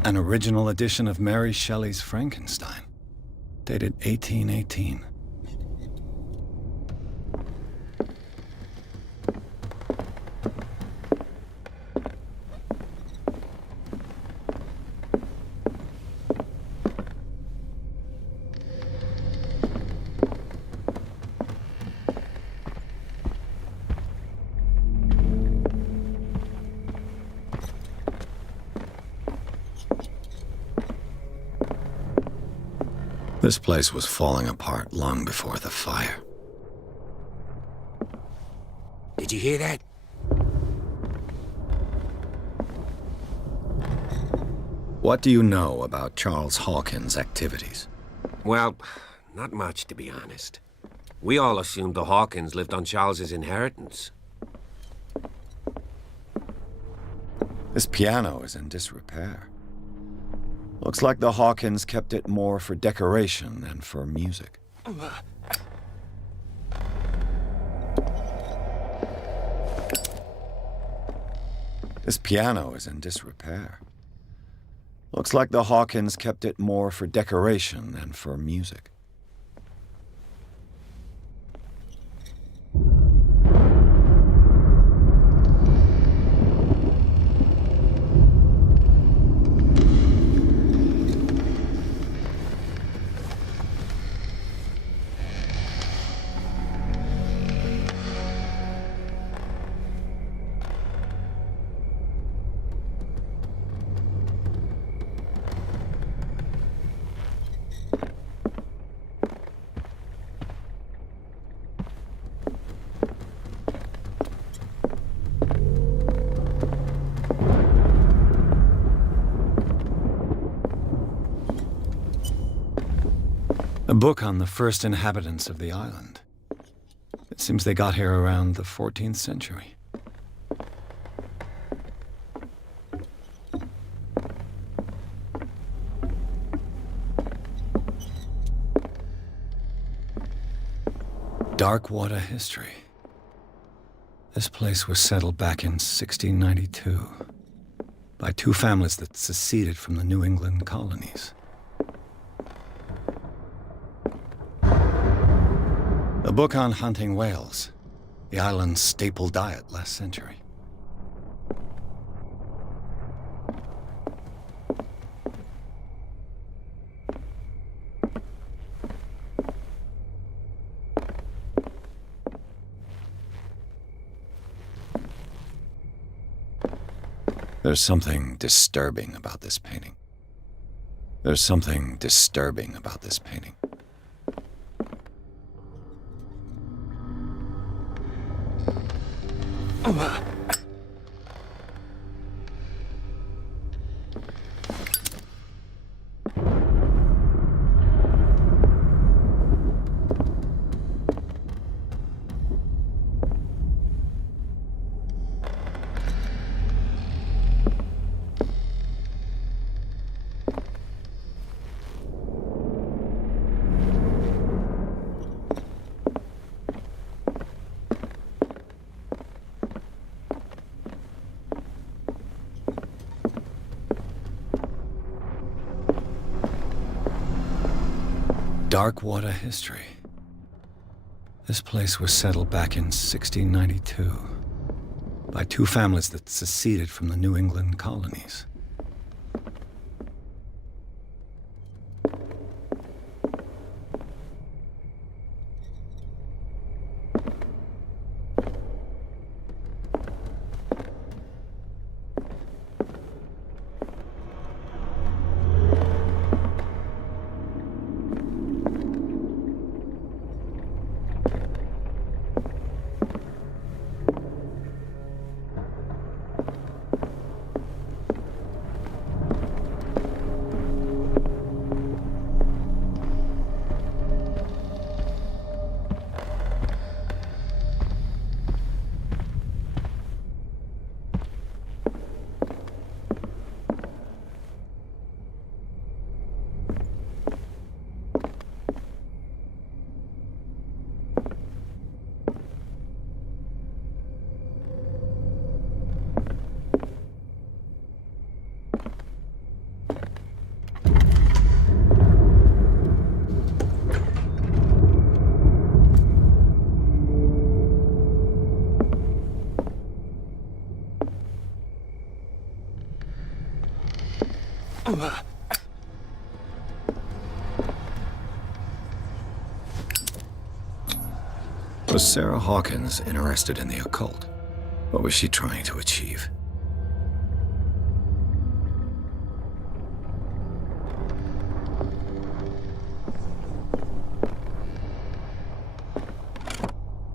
An original edition of Mary Shelley's Frankenstein, dated 1818. This place was falling apart long before the fire. Did you hear that? What do you know about Charles Hawkins' activities? Well, not much, to be honest. We all assumed the Hawkins lived on Charles's inheritance. This piano is in disrepair. Looks like the Hawkins kept it more for decoration than for music. This piano is in disrepair. Looks like the Hawkins kept it more for decoration than for music. A book on the first inhabitants of the island. It seems they got here around the 14th century. Dark water history. This place was settled back in 1692 by two families that seceded from the New England colonies. A book on hunting whales, the island's staple diet last century. There's something disturbing about this painting. There's something disturbing about this painting. Dark water history. This place was settled back in 1692 by two families that seceded from the New England colonies. Was Sarah Hawkins interested in the occult? What was she trying to achieve?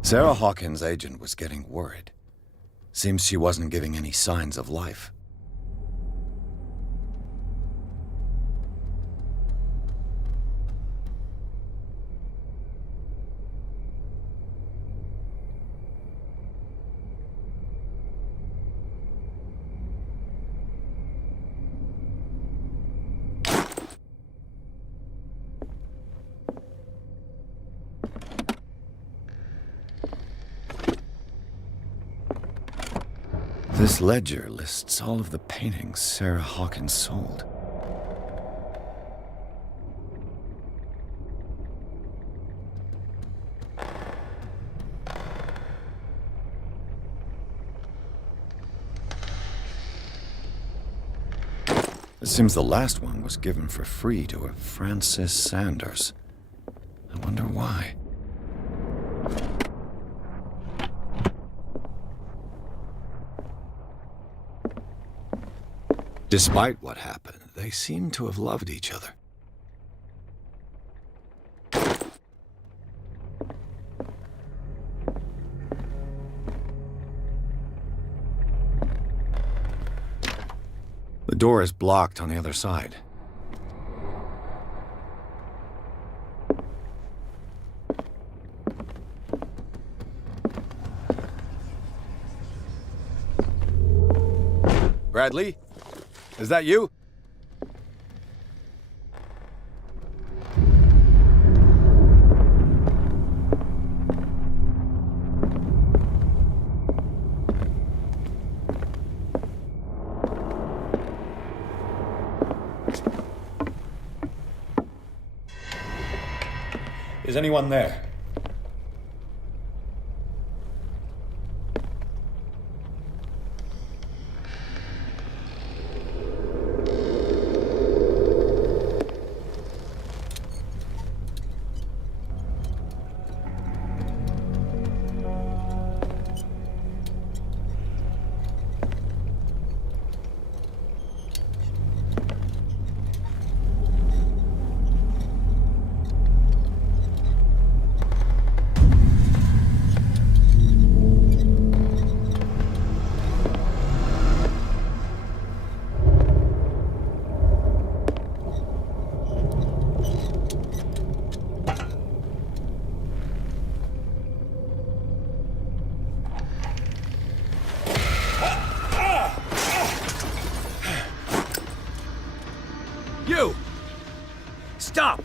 Sarah Hawkins' agent was getting worried. Seems she wasn't giving any signs of life. This ledger lists all of the paintings Sarah Hawkins sold. It seems the last one was given for free to a Francis Sanders. I wonder why. Despite what happened, they seem to have loved each other. The door is blocked on the other side. Bradley? Is that you? Is anyone there? You! Stop!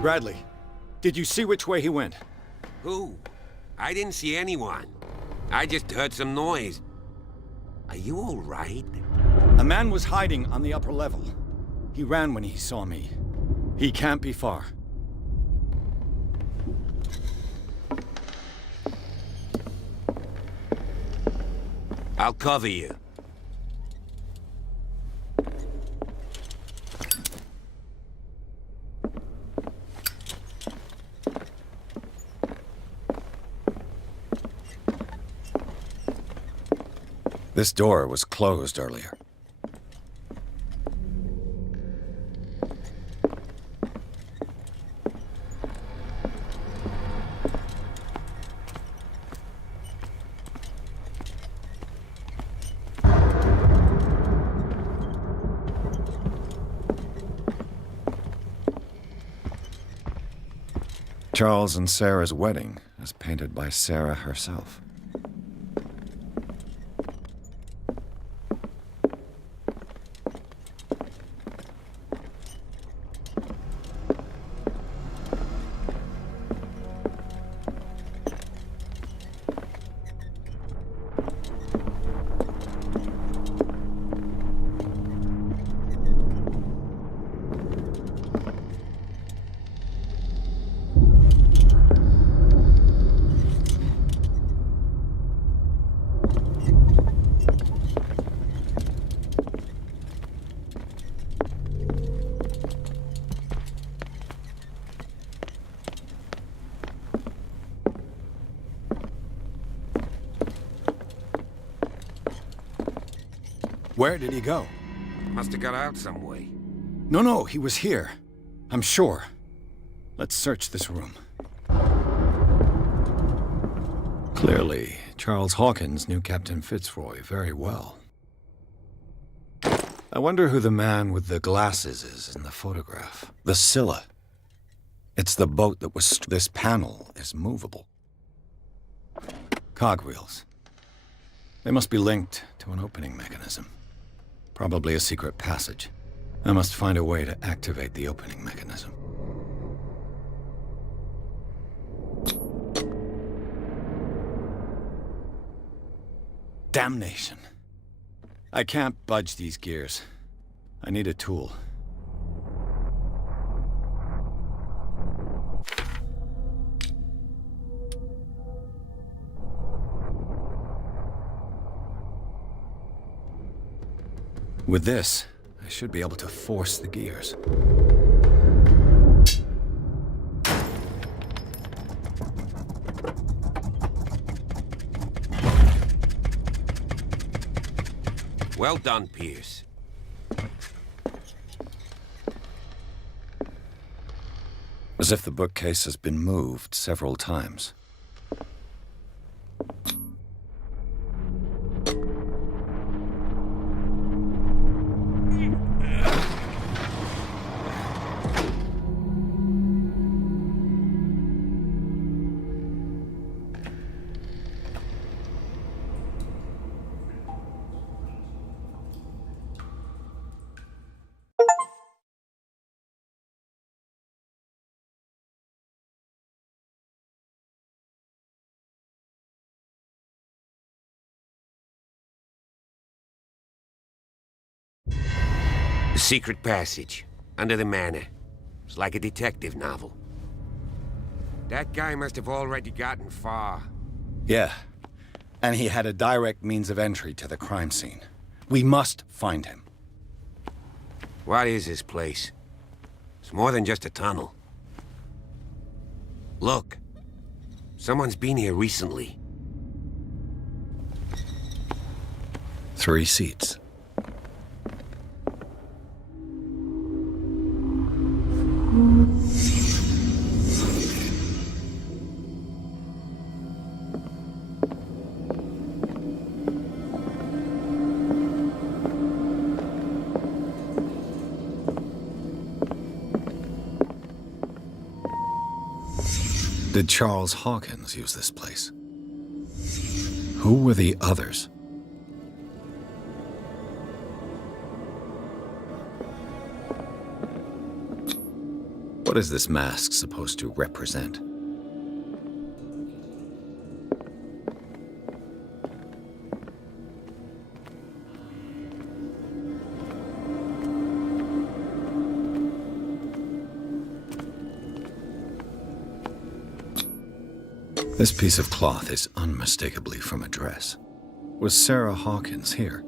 Bradley, did you see which way he went? Who? I didn't see anyone. I just heard some noise. Are you all right? A man was hiding on the upper level. He ran when he saw me. He can't be far. I'll cover you. This door was closed earlier. Charles and Sarah's wedding is painted by Sarah herself. Where did he go? Must have got out some way. No, he was here. I'm sure. Let's search this room. Clearly, Charles Hawkins knew Captain Fitzroy very well. I wonder who the man with the glasses is in the photograph. The Scylla. It's the boat that was... This panel is movable. Cogwheels. They must be linked to an opening mechanism. Probably a secret passage. I must find a way to activate the opening mechanism. Damnation. I can't budge these gears. I need a tool. With this, I should be able to force the gears. Well done, Pierce. As if the bookcase has been moved several times. The secret passage, under the manor. It's like a detective novel. That guy must have already gotten far. Yeah. And he had a direct means of entry to the crime scene. We must find him. What is this place? It's more than just a tunnel. Look. Someone's been here recently. 3 seats. Did Charles Hawkins use this place? Who were the others? What is this mask supposed to represent? This piece of cloth is unmistakably from a dress. Was Sarah Hawkins here?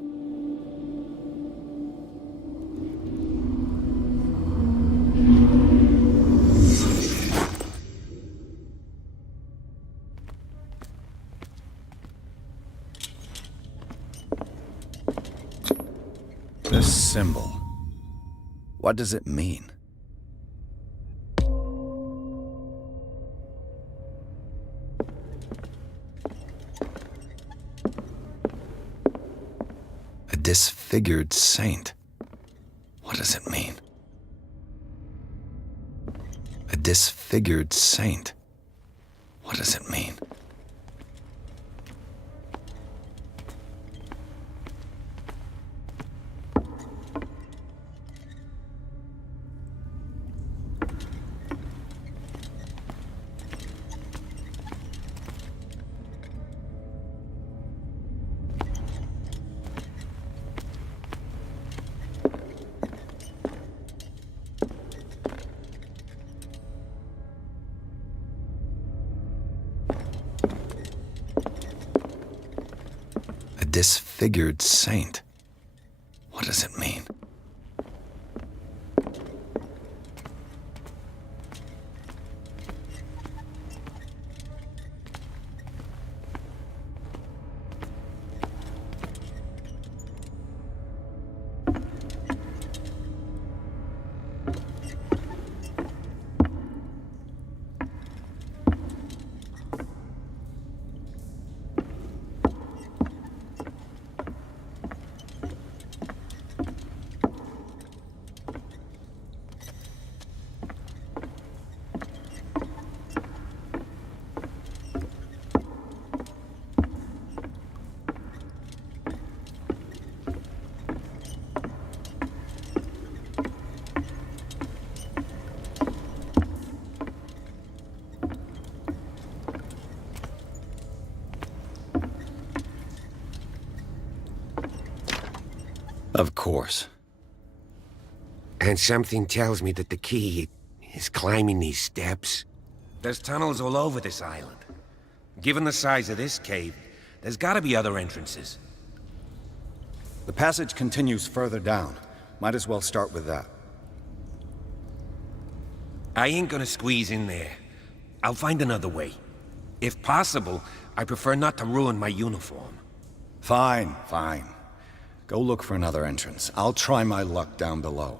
This symbol, what does it mean? A disfigured saint. What does it mean? A disfigured saint. What does it mean? Disfigured saint. What does it mean? Of course. And something tells me that the key is climbing these steps. There's tunnels all over this island. Given the size of this cave, there's gotta be other entrances. The passage continues further down. Might as well start with that. I ain't gonna squeeze in there. I'll find another way. If possible, I prefer not to ruin my uniform. Fine, fine. Go look for another entrance. I'll try my luck down below.